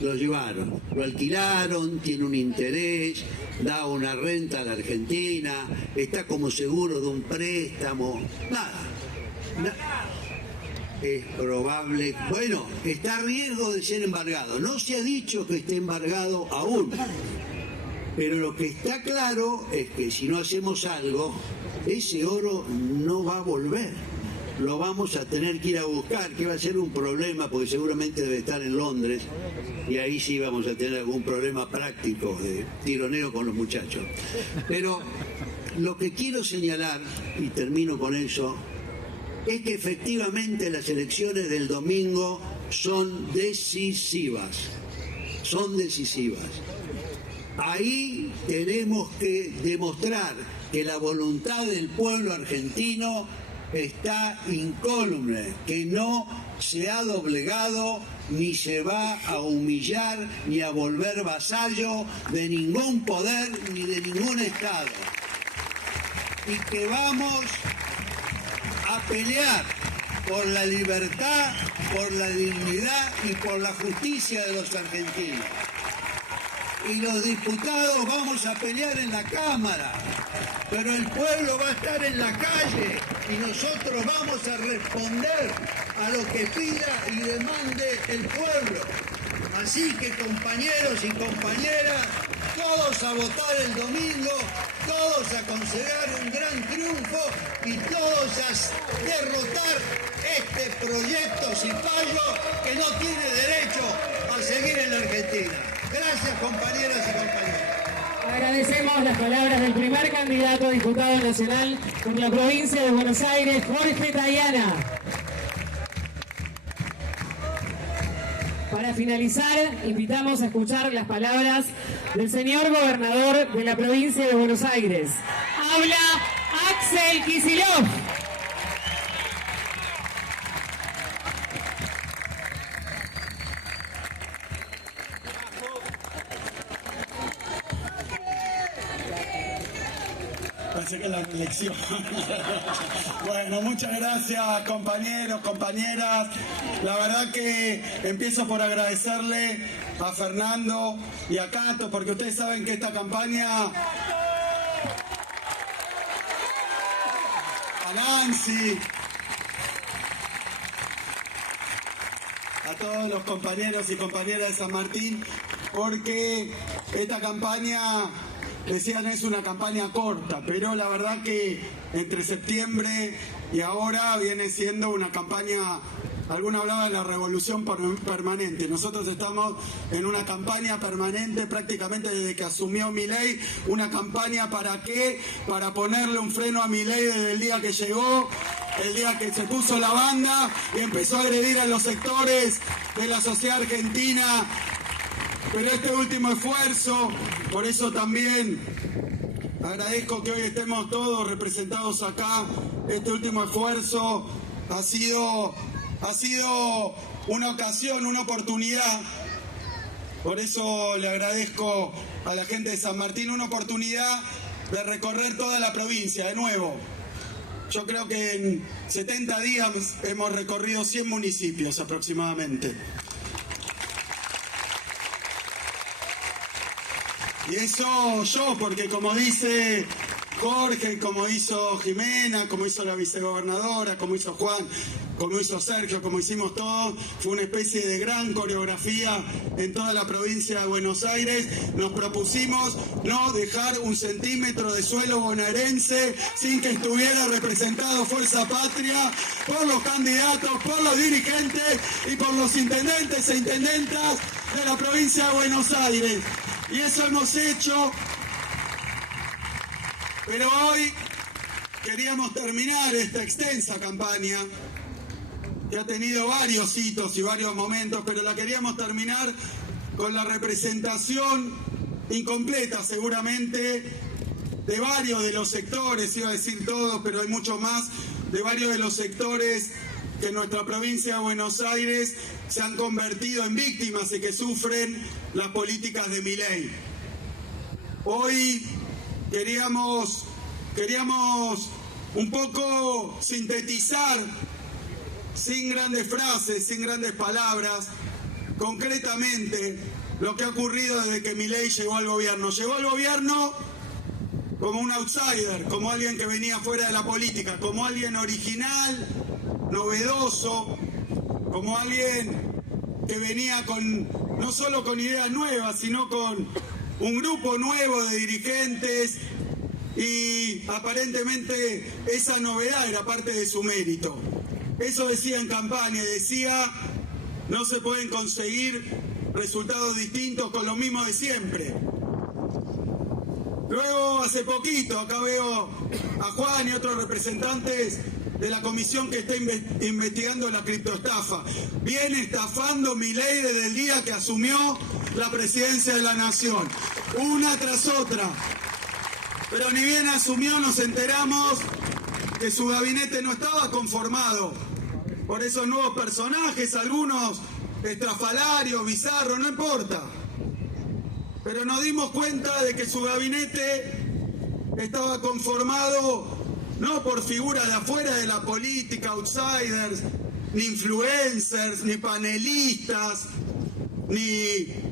lo llevaron. Lo alquilaron, tiene un interés, da una renta a la Argentina, está como seguro de un préstamo, nada. Es probable, bueno, está a riesgo de ser embargado. No se ha dicho que esté embargado aún, pero lo que está claro es que si no hacemos algo, ese oro no va a volver. Lo vamos a tener que ir a buscar, que va a ser un problema, porque seguramente debe estar en Londres, y ahí sí vamos a tener algún problema práctico de tironeo con los muchachos. Pero lo que quiero señalar, y termino con eso, es que efectivamente las elecciones del domingo son decisivas. Son decisivas. Ahí tenemos que demostrar que la voluntad del pueblo argentino está incólume, que no se ha doblegado, ni se va a humillar, ni a volver vasallo de ningún poder, ni de ningún Estado. Y que vamos a pelear por la libertad, por la dignidad y por la justicia de los argentinos. Y los diputados vamos a pelear en la Cámara, pero el pueblo va a estar en la calle y nosotros vamos a responder a lo que pida y demande el pueblo. Así que, compañeros y compañeras, todos a votar el domingo, todos a conseguir un gran triunfo y todos a derrotar este proyecto cipayo que no tiene derecho a seguir en la Argentina. Gracias, compañeras y compañeros. Agradecemos las palabras del primer candidato a diputado nacional por la provincia de Buenos Aires, Jorge Tayana. Para finalizar, invitamos a escuchar las palabras del señor gobernador de la provincia de Buenos Aires. Habla Axel Kicillof. Pensé que la elección. Bueno, muchas gracias, compañeros, compañeras. La verdad que empiezo por agradecerle a Fernando y a Cato, porque ustedes saben que esta campaña, a Nancy, a todos los compañeros y compañeras de San Martín, porque esta campaña, decían, es una campaña corta, pero la verdad que entre septiembre y ahora viene siendo una campaña, algunos hablaban de la revolución permanente. Nosotros estamos en una campaña permanente prácticamente desde que asumió Milei. Una campaña ¿para qué? Para ponerle un freno a Milei desde el día que llegó, el día que se puso la banda y empezó a agredir a los sectores de la sociedad argentina. Pero este último esfuerzo, por eso también agradezco que hoy estemos todos representados acá. Este último esfuerzo ha sido una ocasión, una oportunidad. Por eso le agradezco a la gente de San Martín una oportunidad de recorrer toda la provincia de nuevo. Yo creo que en 70 días hemos recorrido 100 municipios aproximadamente. Y eso yo, porque como dice Jorge, como hizo Jimena, como hizo la vicegobernadora, como hizo Juan, como hizo Sergio, como hicimos todos, fue una especie de gran coreografía en toda la provincia de Buenos Aires. Nos propusimos no dejar un centímetro de suelo bonaerense sin que estuviera representado Fuerza Patria por los candidatos, por los dirigentes y por los intendentes e intendentas de la provincia de Buenos Aires. Y eso hemos hecho, Pero hoy queríamos terminar esta extensa campaña, que ha tenido varios hitos y varios momentos, pero la queríamos terminar con la representación incompleta seguramente de varios de los sectores, iba a decir todos, pero hay muchos más, de varios de los sectores que en nuestra provincia de Buenos Aires se han convertido en víctimas y que sufren las políticas de Milei. Hoy queríamos un poco sintetizar, sin grandes frases, sin grandes palabras, concretamente lo que ha ocurrido desde que Milei llegó al gobierno. Llegó al gobierno como un outsider, como alguien que venía fuera de la política, como alguien original, novedoso, como alguien que venía no solo con ideas nuevas, sino con un grupo nuevo de dirigentes, y aparentemente esa novedad era parte de su mérito. Eso decía en campaña, decía: no se pueden conseguir resultados distintos con lo mismo de siempre. Luego, hace poquito, acá veo a Juan y otros representantes de la comisión que está investigando la criptoestafa. Viene estafando Milei desde el día que asumió la presidencia de la Nación, una tras otra. Pero ni bien asumió, nos enteramos que su gabinete no estaba conformado por esos nuevos personajes, algunos estrafalarios, bizarros, no importa. Pero nos dimos cuenta de que su gabinete estaba conformado no por figuras de afuera de la política, outsiders, ni influencers, ni panelistas, ni...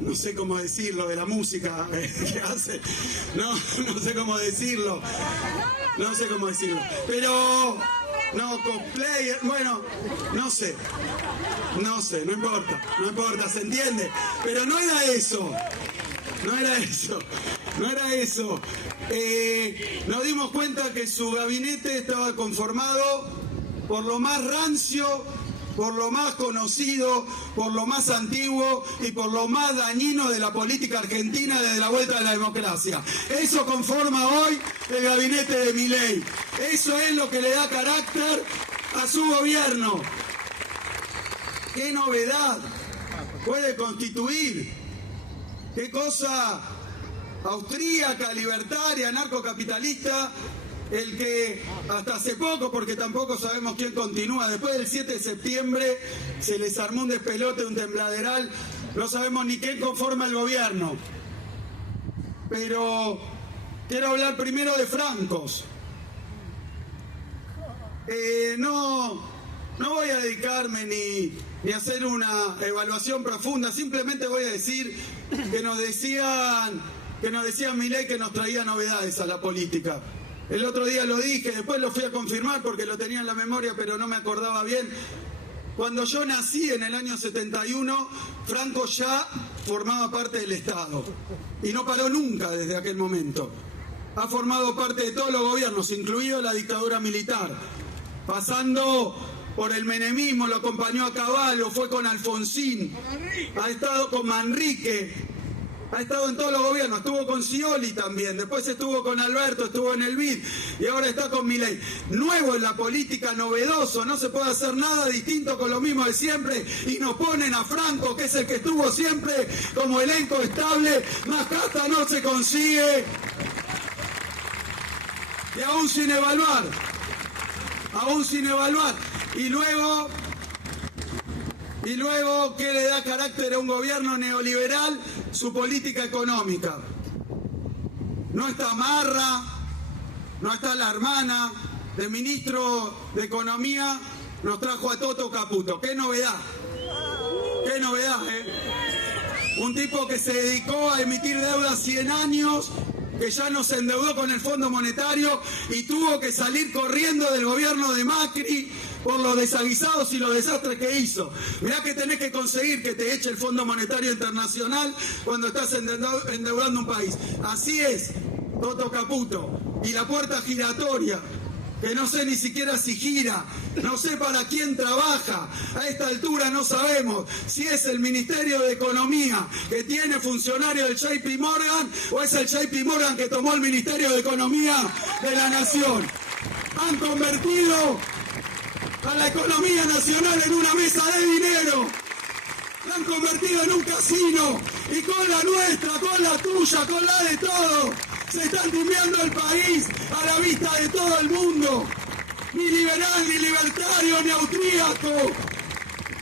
no sé cómo decirlo, de la música que hace, no sé cómo decirlo, pero no, cosplayer, bueno, no sé, no importa, se entiende, pero no era eso. Nos dimos cuenta que su gabinete estaba conformado por lo más rancio, por lo más conocido, por lo más antiguo y por lo más dañino de la política argentina desde la vuelta de la democracia. Eso conforma hoy el gabinete de Milei. Eso es lo que le da carácter a su gobierno. ¿Qué novedad puede constituir? ¿Qué cosa austríaca, libertaria, narcocapitalista? El que hasta hace poco, porque tampoco sabemos quién continúa, después del 7 de septiembre se les armó un despelote, un tembladeral, no sabemos ni quién conforma el gobierno. Pero quiero hablar primero de francos. No voy a dedicarme ni a hacer una evaluación profunda, simplemente voy a decir que nos decían Milei que nos traía novedades a la política. El otro día lo dije, después lo fui a confirmar porque lo tenía en la memoria, pero no me acordaba bien. Cuando yo nací en el año 71, Franco ya formaba parte del Estado. Y no paró nunca desde aquel momento. Ha formado parte de todos los gobiernos, incluido la dictadura militar. Pasando por el menemismo, lo acompañó a Caballo, fue con Alfonsín, ha estado con Manrique. Ha estado en todos los gobiernos, estuvo con Scioli también, después estuvo con Alberto, estuvo en el BID y ahora está con Milei. Nuevo en la política, novedoso, no se puede hacer nada distinto con lo mismo de siempre y nos ponen a Franco, que es el que estuvo siempre como elenco estable, más casta no se consigue y aún sin evaluar. Y luego, ¿qué le da carácter a un gobierno neoliberal? Su política económica. No está Marra, no está la hermana del ministro de Economía, nos trajo a Toto Caputo. ¡Qué novedad! Un tipo que se dedicó a emitir deuda 100 años, que ya no se endeudó con el Fondo Monetario y tuvo que salir corriendo del gobierno de Macri por los desaguisados y los desastres que hizo. Mirá que tenés que conseguir que te eche el Fondo Monetario Internacional cuando estás endeudando un país. Así es, Toto Caputo. Y la puerta giratoria que no sé ni siquiera si gira, no sé para quién trabaja, a esta altura no sabemos si es el Ministerio de Economía que tiene funcionarios del JP Morgan o es el JP Morgan que tomó el Ministerio de Economía de la Nación. Han convertido a la economía nacional en una mesa de dinero, la han convertido en un casino y con la nuestra, con la tuya, con la de todos. Se están timbiando el país a la vista de todo el mundo. Ni liberal, ni libertario, ni austríaco.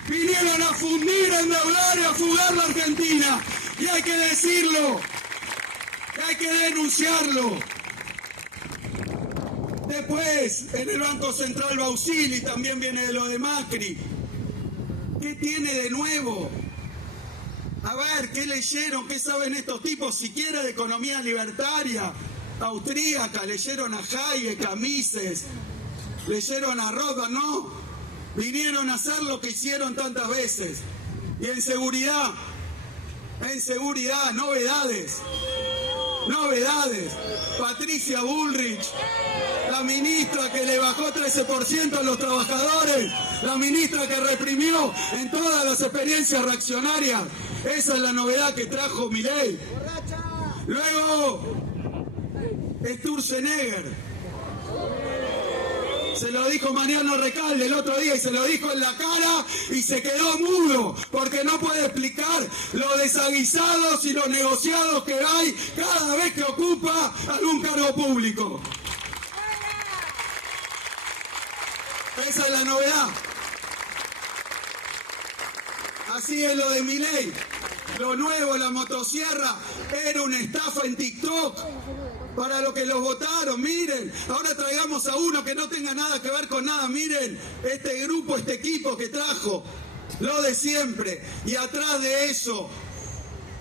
Vinieron a fundir, a endeudar y a fugar la Argentina. Y hay que decirlo. Hay que denunciarlo. Después, en el Banco Central Bausili también viene de lo de Macri. ¿Qué tiene de nuevo? A ver, ¿qué leyeron? ¿Qué saben estos tipos? Siquiera de economía libertaria, austríaca, leyeron a Hayek, a Mises, leyeron a Rothbard, no. Vinieron a hacer lo que hicieron tantas veces. Y en seguridad, novedades. Patricia Bullrich, la ministra que le bajó 13% a los trabajadores, la ministra que reprimió en todas las experiencias reaccionarias. Esa es la novedad que trajo Milei. Luego, Sturzenegger. Se lo dijo Mariano Recalde el otro día y se lo dijo en la cara y se quedó mudo porque no puede explicar los desaguisados y los negociados que hay cada vez que ocupa algún cargo público. Esa es la novedad. Así es lo de Milei. Lo nuevo, la motosierra, era una estafa en TikTok. Para los que los votaron, miren, ahora traigamos a uno que no tenga nada que ver con nada, miren, este grupo, este equipo que trajo, lo de siempre, y atrás de eso,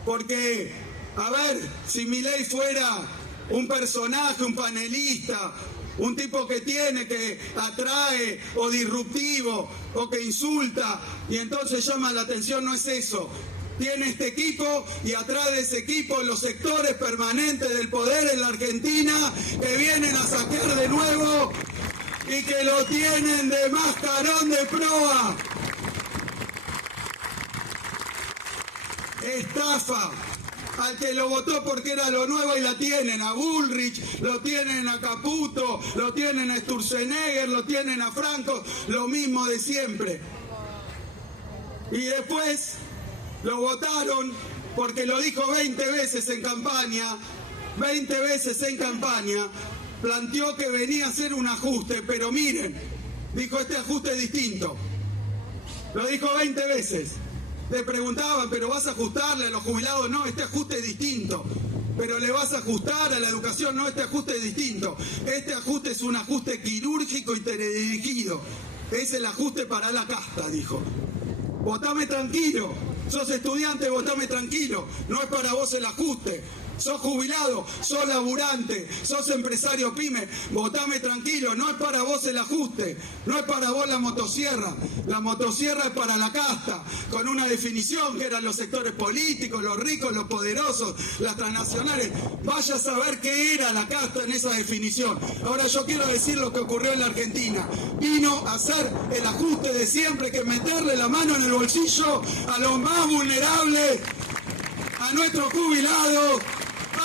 porque, a ver, si Milei fuera un personaje, un panelista, un tipo que atrae, o disruptivo, o que insulta, y entonces llama la atención, no es eso. Tiene este equipo y atrás de ese equipo los sectores permanentes del poder en la Argentina que vienen a saquear de nuevo y que lo tienen de mascarón de proa. Estafa. Al que lo votó porque era lo nuevo y la tienen a Bullrich, lo tienen a Caputo, lo tienen a Sturzenegger, lo tienen a Franco, lo mismo de siempre. Y después lo votaron porque lo dijo 20 veces en campaña, planteó que venía a hacer un ajuste, pero miren, dijo este ajuste es distinto. Lo dijo 20 veces. Le preguntaban, ¿pero vas a ajustarle a los jubilados? No, este ajuste es distinto. ¿Pero le vas a ajustar a la educación? No, este ajuste es distinto. Este ajuste es un ajuste quirúrgico y teledirigido. Es el ajuste para la casta, dijo. Votame tranquilo. Sos estudiante, votame tranquilo. No es para vos el ajuste. Sos jubilado, sos laburante, sos empresario pyme, votame tranquilo, no es para vos el ajuste, no es para vos la motosierra es para la casta, con una definición que eran los sectores políticos, los ricos, los poderosos, las transnacionales. Vaya a saber qué era la casta en esa definición. Ahora yo quiero decir lo que ocurrió en la Argentina. Vino a hacer el ajuste de siempre, que meterle la mano en el bolsillo a los más vulnerables, a nuestros jubilados,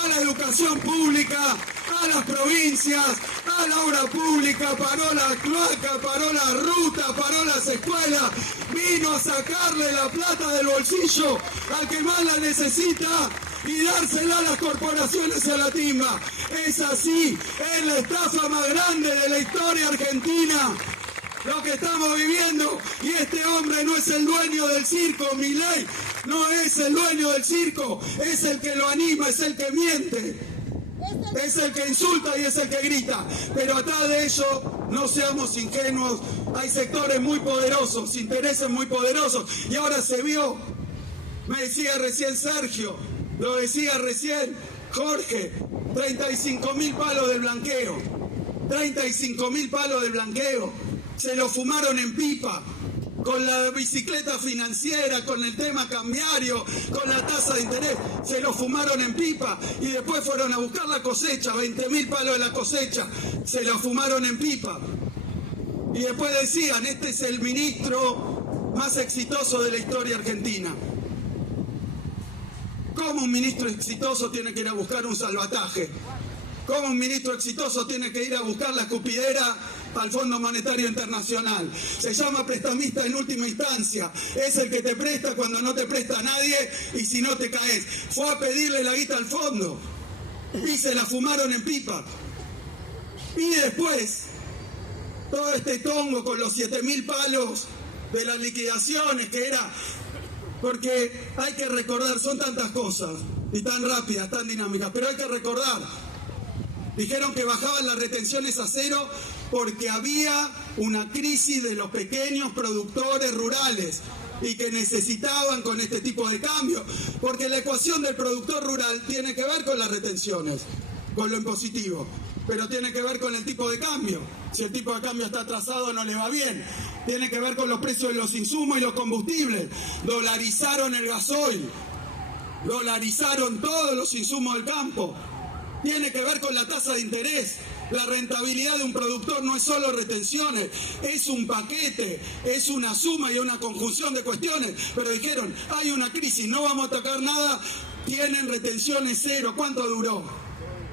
a la educación pública, a las provincias, a la obra pública, paró la cloaca, paró la ruta, paró las escuelas, vino a sacarle la plata del bolsillo al que más la necesita y dársela a las corporaciones a la timba. Es así, es la estafa más grande de la historia argentina lo que estamos viviendo, y este hombre no es el dueño del circo, Milei no es el dueño del circo, es el que lo anima, es el que miente, es el que insulta y es el que grita. Pero atrás de ello, no seamos ingenuos, hay sectores muy poderosos, intereses muy poderosos, y ahora se vio, me decía recién Sergio, lo decía recién Jorge, 35.000 palos del blanqueo, 35.000 palos del blanqueo. Se lo fumaron en pipa. con la bicicleta financiera, con el tema cambiario, con la tasa de interés, se lo fumaron en pipa y después fueron a buscar la cosecha, 20.000 palos de la cosecha, se lo fumaron en pipa. Y después decían, este es el ministro más exitoso de la historia argentina. ¿Cómo un ministro exitoso tiene que ir a buscar un salvataje? ¿Cómo un ministro exitoso tiene que ir a buscar la escupidera al Fondo Monetario Internacional? Se llama prestamista en última instancia. Es el que te presta cuando no te presta nadie y si no te caes. Fue a pedirle la guita al fondo y se la fumaron en pipa. Y después, todo este tongo con los 7.000 palos de las liquidaciones que era... Porque hay que recordar, son tantas cosas y tan rápidas, tan dinámicas, pero hay que recordar. Dijeron que bajaban las retenciones a cero porque había una crisis de los pequeños productores rurales y que necesitaban con este tipo de cambio, porque la ecuación del productor rural tiene que ver con las retenciones, con lo impositivo, pero tiene que ver con el tipo de cambio. Si el tipo de cambio está atrasado no le va bien. Tiene que ver con los precios de los insumos y los combustibles. Dolarizaron el gasoil, dolarizaron todos los insumos del campo. Tiene que ver con la tasa de interés. La rentabilidad de un productor no es solo retenciones, es un paquete, es una suma y una conjunción de cuestiones. Pero dijeron, hay una crisis, no vamos a tocar nada, tienen retenciones cero. ¿Cuánto duró?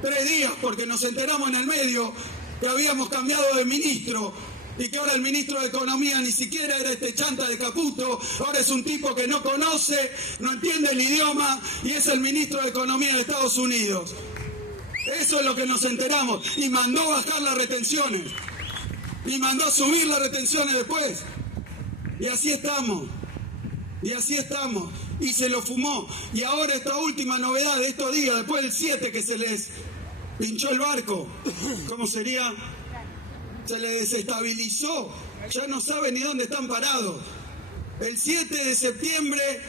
3 días, porque nos enteramos en el medio que habíamos cambiado de ministro y que ahora el ministro de Economía ni siquiera era este chanta de Caputo, ahora es un tipo que no conoce, no entiende el idioma y es el ministro de Economía de Estados Unidos. Eso es lo que nos enteramos. Y mandó bajar las retenciones. Y mandó subir las retenciones después. Y así estamos. Y así estamos. Y se lo fumó. Y ahora esta última novedad de estos días, después del 7 que se les pinchó el barco. ¿Cómo sería? Se les desestabilizó. Ya no saben ni dónde están parados. El 7 de septiembre,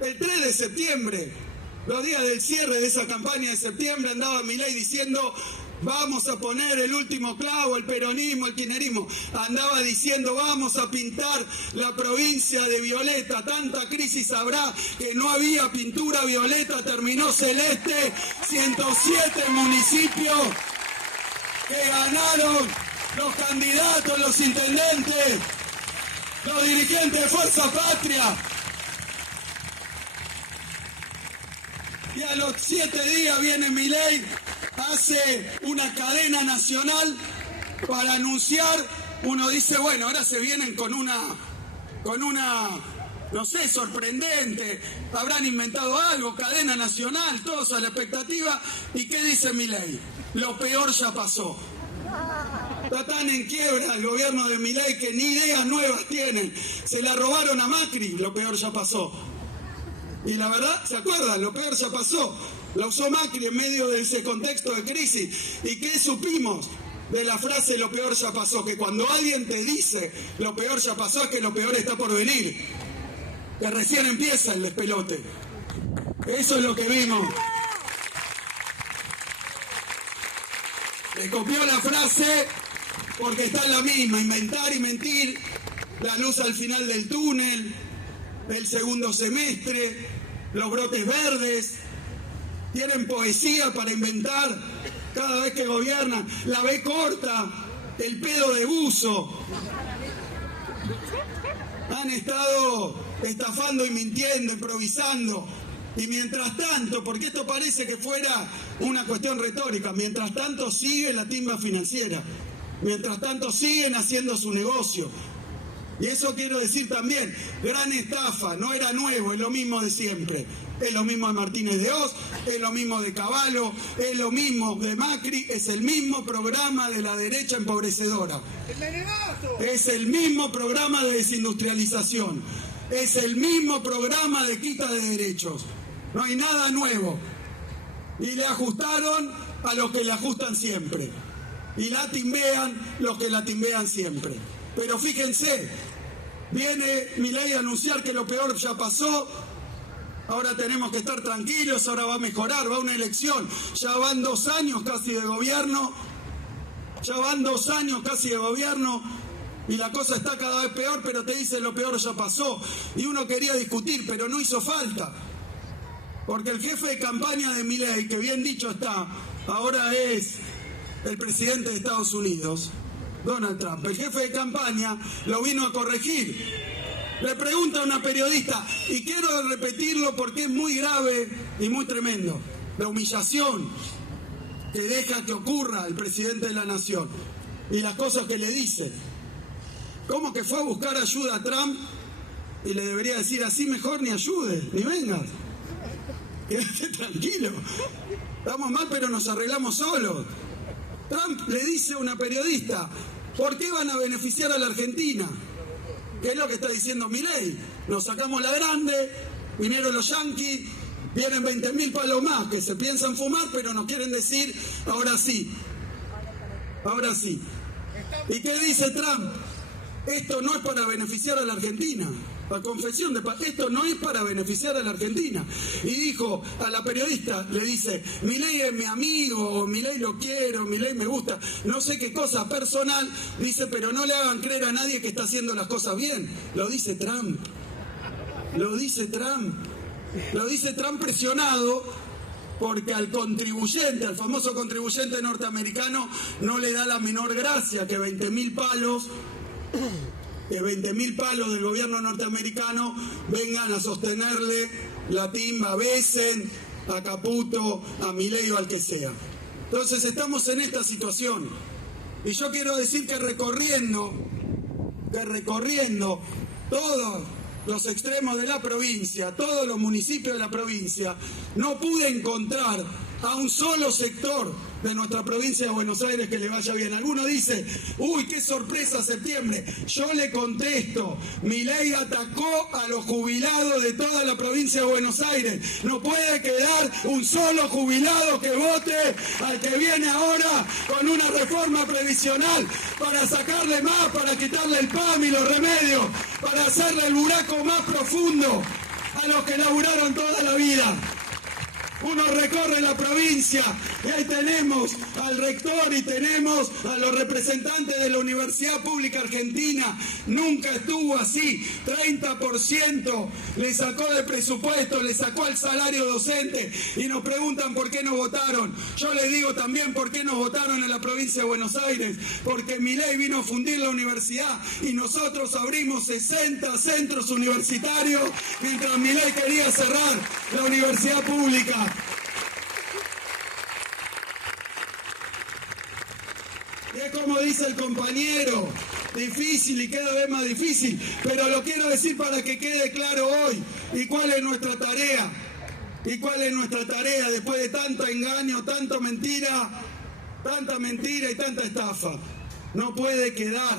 el 3 de septiembre, los días del cierre de esa campaña de septiembre, andaba Milei diciendo, vamos a poner el último clavo, el peronismo, el kirchnerismo. Andaba diciendo, vamos a pintar la provincia de violeta. Tanta crisis habrá que no había pintura violeta, terminó celeste. 107 municipios que ganaron los candidatos, los intendentes, los dirigentes de Fuerza Patria. Y a los 7 días viene Milei, hace una cadena nacional para anunciar, uno dice, bueno, ahora se vienen con una, no sé, sorprendente, habrán inventado algo, cadena nacional, todos a la expectativa. ¿Y qué dice Milei? Lo peor ya pasó. Está tan en quiebra el gobierno de Milei que ni ideas nuevas tienen. Se la robaron a Macri, lo peor ya pasó. Y la verdad, ¿se acuerdan? Lo peor ya pasó. La usó Macri en medio de ese contexto de crisis. ¿Y qué supimos de la frase lo peor ya pasó? Que cuando alguien te dice lo peor ya pasó es que lo peor está por venir. Que recién empieza el despelote. Eso es lo que vimos. Le copió la frase porque está en la misma. Inventar y mentir. La luz al final del túnel. El segundo semestre, los brotes verdes, tienen poesía para inventar cada vez que gobiernan, la B corta, el pedo de buzo. Han estado estafando y mintiendo, improvisando. Y mientras tanto, porque esto parece que fuera una cuestión retórica, mientras tanto sigue la timba financiera, mientras tanto siguen haciendo su negocio. Y eso quiero decir también, gran estafa, no era nuevo, es lo mismo de siempre. Es lo mismo de Martínez de Oz, es lo mismo de Cavallo, es lo mismo de Macri, es el mismo programa de la derecha empobrecedora. Es el mismo programa de desindustrialización, es el mismo programa de quita de derechos. No hay nada nuevo. Y le ajustaron a los que le ajustan siempre. Y la timbean los que la timbean siempre. Pero fíjense, viene Milei a anunciar que lo peor ya pasó, ahora tenemos que estar tranquilos, ahora va a mejorar, va a una elección, ya van 2 años casi de gobierno, y la cosa está cada vez peor, pero te dice lo peor ya pasó. Y uno quería discutir, pero no hizo falta. Porque el jefe de campaña de Milei, que bien dicho está, ahora es el presidente de Estados Unidos, Donald Trump. El jefe de campaña lo vino a corregir. Le pregunta a una periodista, y quiero repetirlo porque es muy grave y muy tremendo, la humillación que deja que ocurra el presidente de la nación y las cosas que le dice. ¿Cómo que fue a buscar ayuda a Trump? Y le debería decir, así mejor ni ayude, ni vengas. Quédate tranquilo. Estamos mal, pero nos arreglamos solos. Trump le dice a una periodista, ¿por qué van a beneficiar a la Argentina? ¿Qué es lo que está diciendo Milei? Nos sacamos la grande, vinieron los yanquis, vienen 20.000 palos más que se piensan fumar, pero nos quieren decir, ahora sí. Ahora sí. ¿Y qué dice Trump? Esto no es para beneficiar a la Argentina. La confesión de paz, esto no es para beneficiar a la Argentina. Y dijo a la periodista, le dice, Milei es mi amigo, o Milei lo quiero, Milei me gusta, no sé qué cosa personal, dice, pero no le hagan creer a nadie que está haciendo las cosas bien. Lo dice Trump. Lo dice Trump. Lo dice Trump presionado porque al contribuyente, al famoso contribuyente norteamericano, no le da la menor gracia que 20.000 palos del gobierno norteamericano vengan a sostenerle la timba, besen a Caputo, a Milei o al que sea. Entonces estamos en esta situación. Y yo quiero decir que recorriendo todos los extremos de la provincia, todos los municipios de la provincia, no pude encontrar a un solo sector de nuestra provincia de Buenos Aires que le vaya bien. Alguno dice, uy, qué sorpresa septiembre. Yo le contesto, Milei atacó a los jubilados de toda la provincia de Buenos Aires. No puede quedar un solo jubilado que vote al que viene ahora con una reforma previsional para sacarle más, para quitarle el PAM y los remedios, para hacerle el buraco más profundo a los que laburaron toda la vida. Uno recorre la provincia y ahí tenemos al rector y tenemos a los representantes de la Universidad Pública Argentina. Nunca estuvo así. 30% le sacó de presupuesto, le sacó al salario docente y nos preguntan por qué no votaron. Yo les digo también por qué no votaron en la provincia de Buenos Aires. Porque Milei vino a fundir la universidad y nosotros abrimos 60 centros universitarios mientras Milei quería cerrar la universidad pública. Es como dice el compañero, difícil y cada vez más difícil, pero lo quiero decir para que quede claro hoy. ¿Y cuál es nuestra tarea? ¿Y cuál es nuestra tarea después de tanto engaño, tanta mentira y tanta estafa? No puede quedar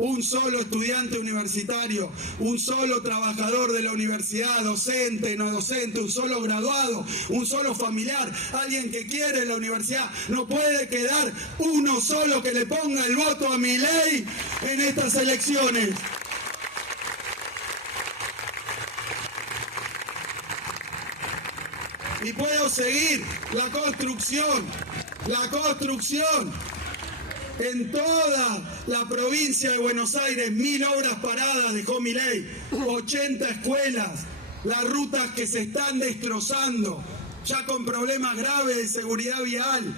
un solo estudiante universitario, un solo trabajador de la universidad, docente, no docente, un solo graduado, un solo familiar, alguien que quiere la universidad. No puede quedar uno solo que le ponga el voto a Milei en estas elecciones. Y puedo seguir la construcción. En toda la provincia de Buenos Aires, 1000 obras paradas dejó Milei, 80 escuelas, las rutas que se están destrozando, ya con problemas graves de seguridad vial.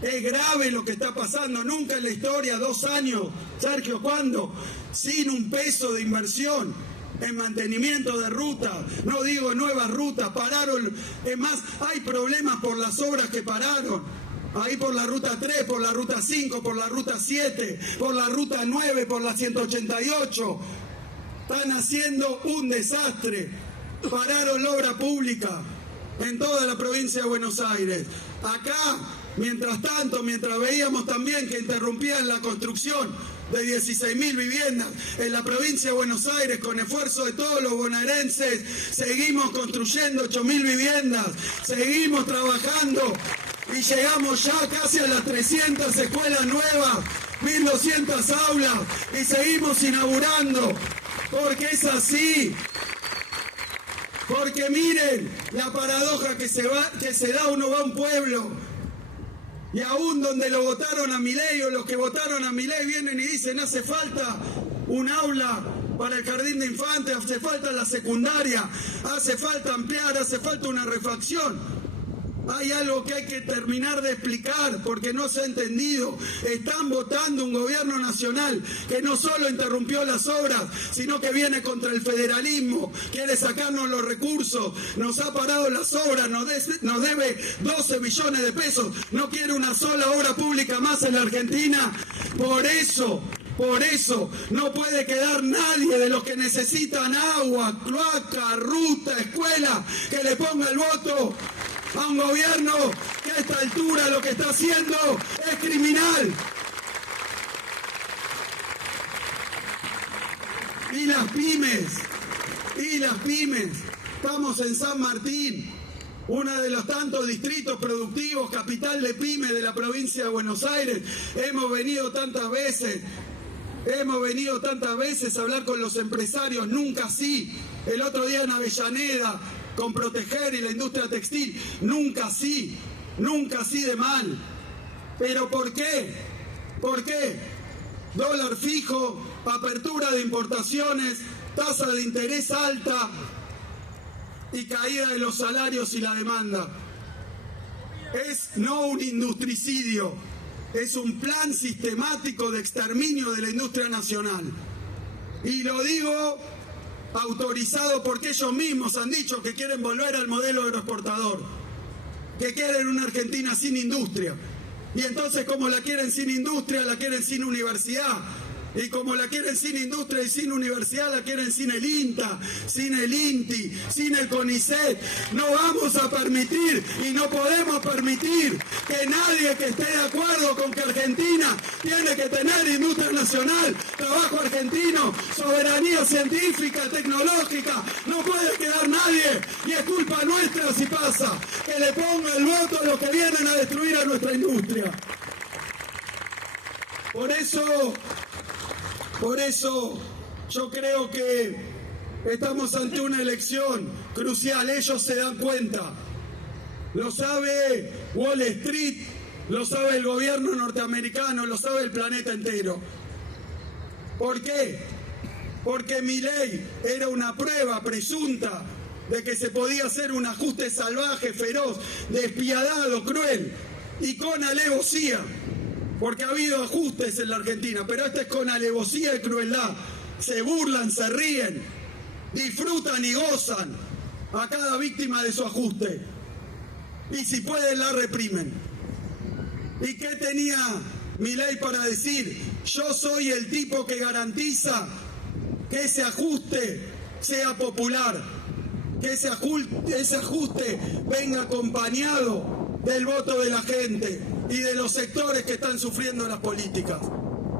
Es grave lo que está pasando, nunca en la historia, 2 años, Sergio, ¿cuándo? Sin un peso de inversión en mantenimiento de rutas, no digo nuevas rutas, pararon, es más, hay problemas por las obras que pararon. Ahí por la ruta 3, por la ruta 5, por la ruta 7, por la ruta 9, por la 188. Están haciendo un desastre. Pararon la obra pública en toda la provincia de Buenos Aires. Acá, mientras tanto, mientras veíamos también que interrumpían la construcción de 16.000 viviendas en la provincia de Buenos Aires, con esfuerzo de todos los bonaerenses, seguimos construyendo 8.000 viviendas, seguimos trabajando. Y llegamos ya casi a las 300 escuelas nuevas, 1.200 aulas, y seguimos inaugurando, porque es así. Porque miren la paradoja que se da, uno va a un pueblo Y aún donde lo votaron a Milei o los que votaron a Milei vienen y dicen hace falta un aula para el jardín de infantes, hace falta la secundaria, hace falta ampliar, hace falta una refacción. Hay algo que hay que terminar de explicar porque no se ha entendido. Están votando un gobierno nacional que no solo interrumpió las obras, sino que viene contra el federalismo, quiere sacarnos los recursos, nos ha parado las obras, nos debe 12 billones de pesos, no quiere una sola obra pública más en la Argentina. Por eso no puede quedar nadie de los que necesitan agua, cloaca, ruta, escuela, que le ponga el voto a un gobierno que a esta altura lo que está haciendo es criminal. Y las pymes, estamos en San Martín, uno de los tantos distritos productivos, capital de pymes de la provincia de Buenos Aires. Hemos venido tantas veces a hablar con los empresarios, nunca así. El otro día en Avellaneda, con Proteger y la industria textil, nunca así de mal. ¿Pero por qué? ¿Por qué? Dólar fijo, apertura de importaciones, tasa de interés alta y caída de los salarios y la demanda. Es no un industricidio, es un plan sistemático de exterminio de la industria nacional. Y lo digo autorizado porque ellos mismos han dicho que quieren volver al modelo agroexportador, que quieren una Argentina sin industria. Y entonces, como la quieren sin industria, la quieren sin universidad. Y como la quieren sin industria y sin universidad, la quieren sin el INTA, sin el INTI, sin el CONICET. No vamos a permitir y no podemos permitir que nadie que esté de acuerdo con que Argentina tiene que tener industria nacional, trabajo argentino, soberanía científica, tecnológica, no puede quedar nadie. Y es culpa nuestra si pasa, que le ponga el voto a los que vienen a destruir a nuestra industria. Por eso yo creo que estamos ante una elección crucial. Ellos se dan cuenta. Lo sabe Wall Street, lo sabe el gobierno norteamericano, lo sabe el planeta entero. ¿Por qué? Porque Milei era una prueba presunta de que se podía hacer un ajuste salvaje, feroz, despiadado, cruel y con alevosía. Porque ha habido ajustes en la Argentina, pero este es con alevosía y crueldad. Se burlan, se ríen, disfrutan y gozan a cada víctima de su ajuste. Y si pueden, la reprimen. ¿Y qué tenía Milei para decir? Yo soy el tipo que garantiza que ese ajuste sea popular, que ese ajuste venga acompañado del voto de la gente y de los sectores que están sufriendo las políticas.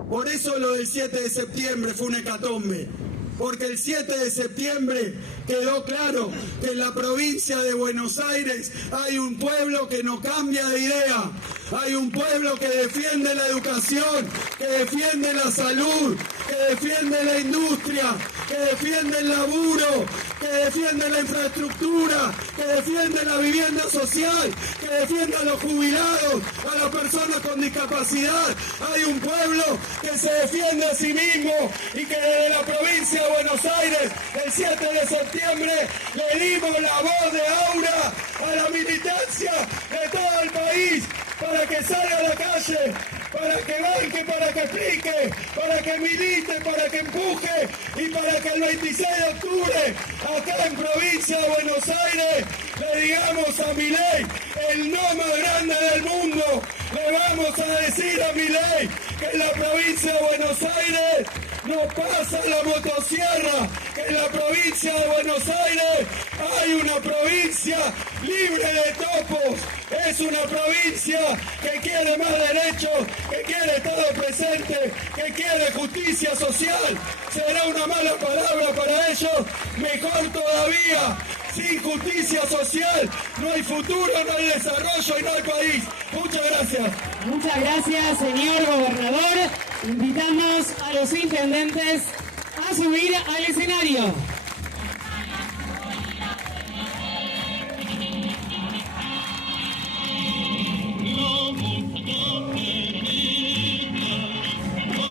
Por eso lo del 7 de septiembre fue una hecatombe, porque el 7 de septiembre quedó claro que en la provincia de Buenos Aires hay un pueblo que no cambia de idea, hay un pueblo que defiende la educación, que defiende la salud, que defiende la industria, que defiende el laburo, que defiende la infraestructura, que defiende la vivienda social, que defiende a los jubilados, a las personas con discapacidad. Hay un pueblo que se defiende a sí mismo y que desde la provincia de Buenos Aires, el 7 de septiembre, le dimos la voz de aura a la militancia de todo el país para que salga a la calle, para que banque, para que explique, para que milite, para que empuje y para que el 26 de octubre, acá en provincia de Buenos Aires, le digamos a Milei, el no más grande del mundo. Le vamos a decir a Milei que en la provincia de Buenos Aires no pasa la motosierra, que en la provincia de Buenos Aires hay una provincia libre de topos, es una provincia que quiere más derechos, que quiere Estado presente, que quiere justicia social. Será una mala palabra para ellos, mejor todavía. Sin justicia social no hay futuro, no hay desarrollo y no hay país. Muchas gracias. Muchas gracias, señor gobernador. Invitamos a los intendentes a subir al escenario.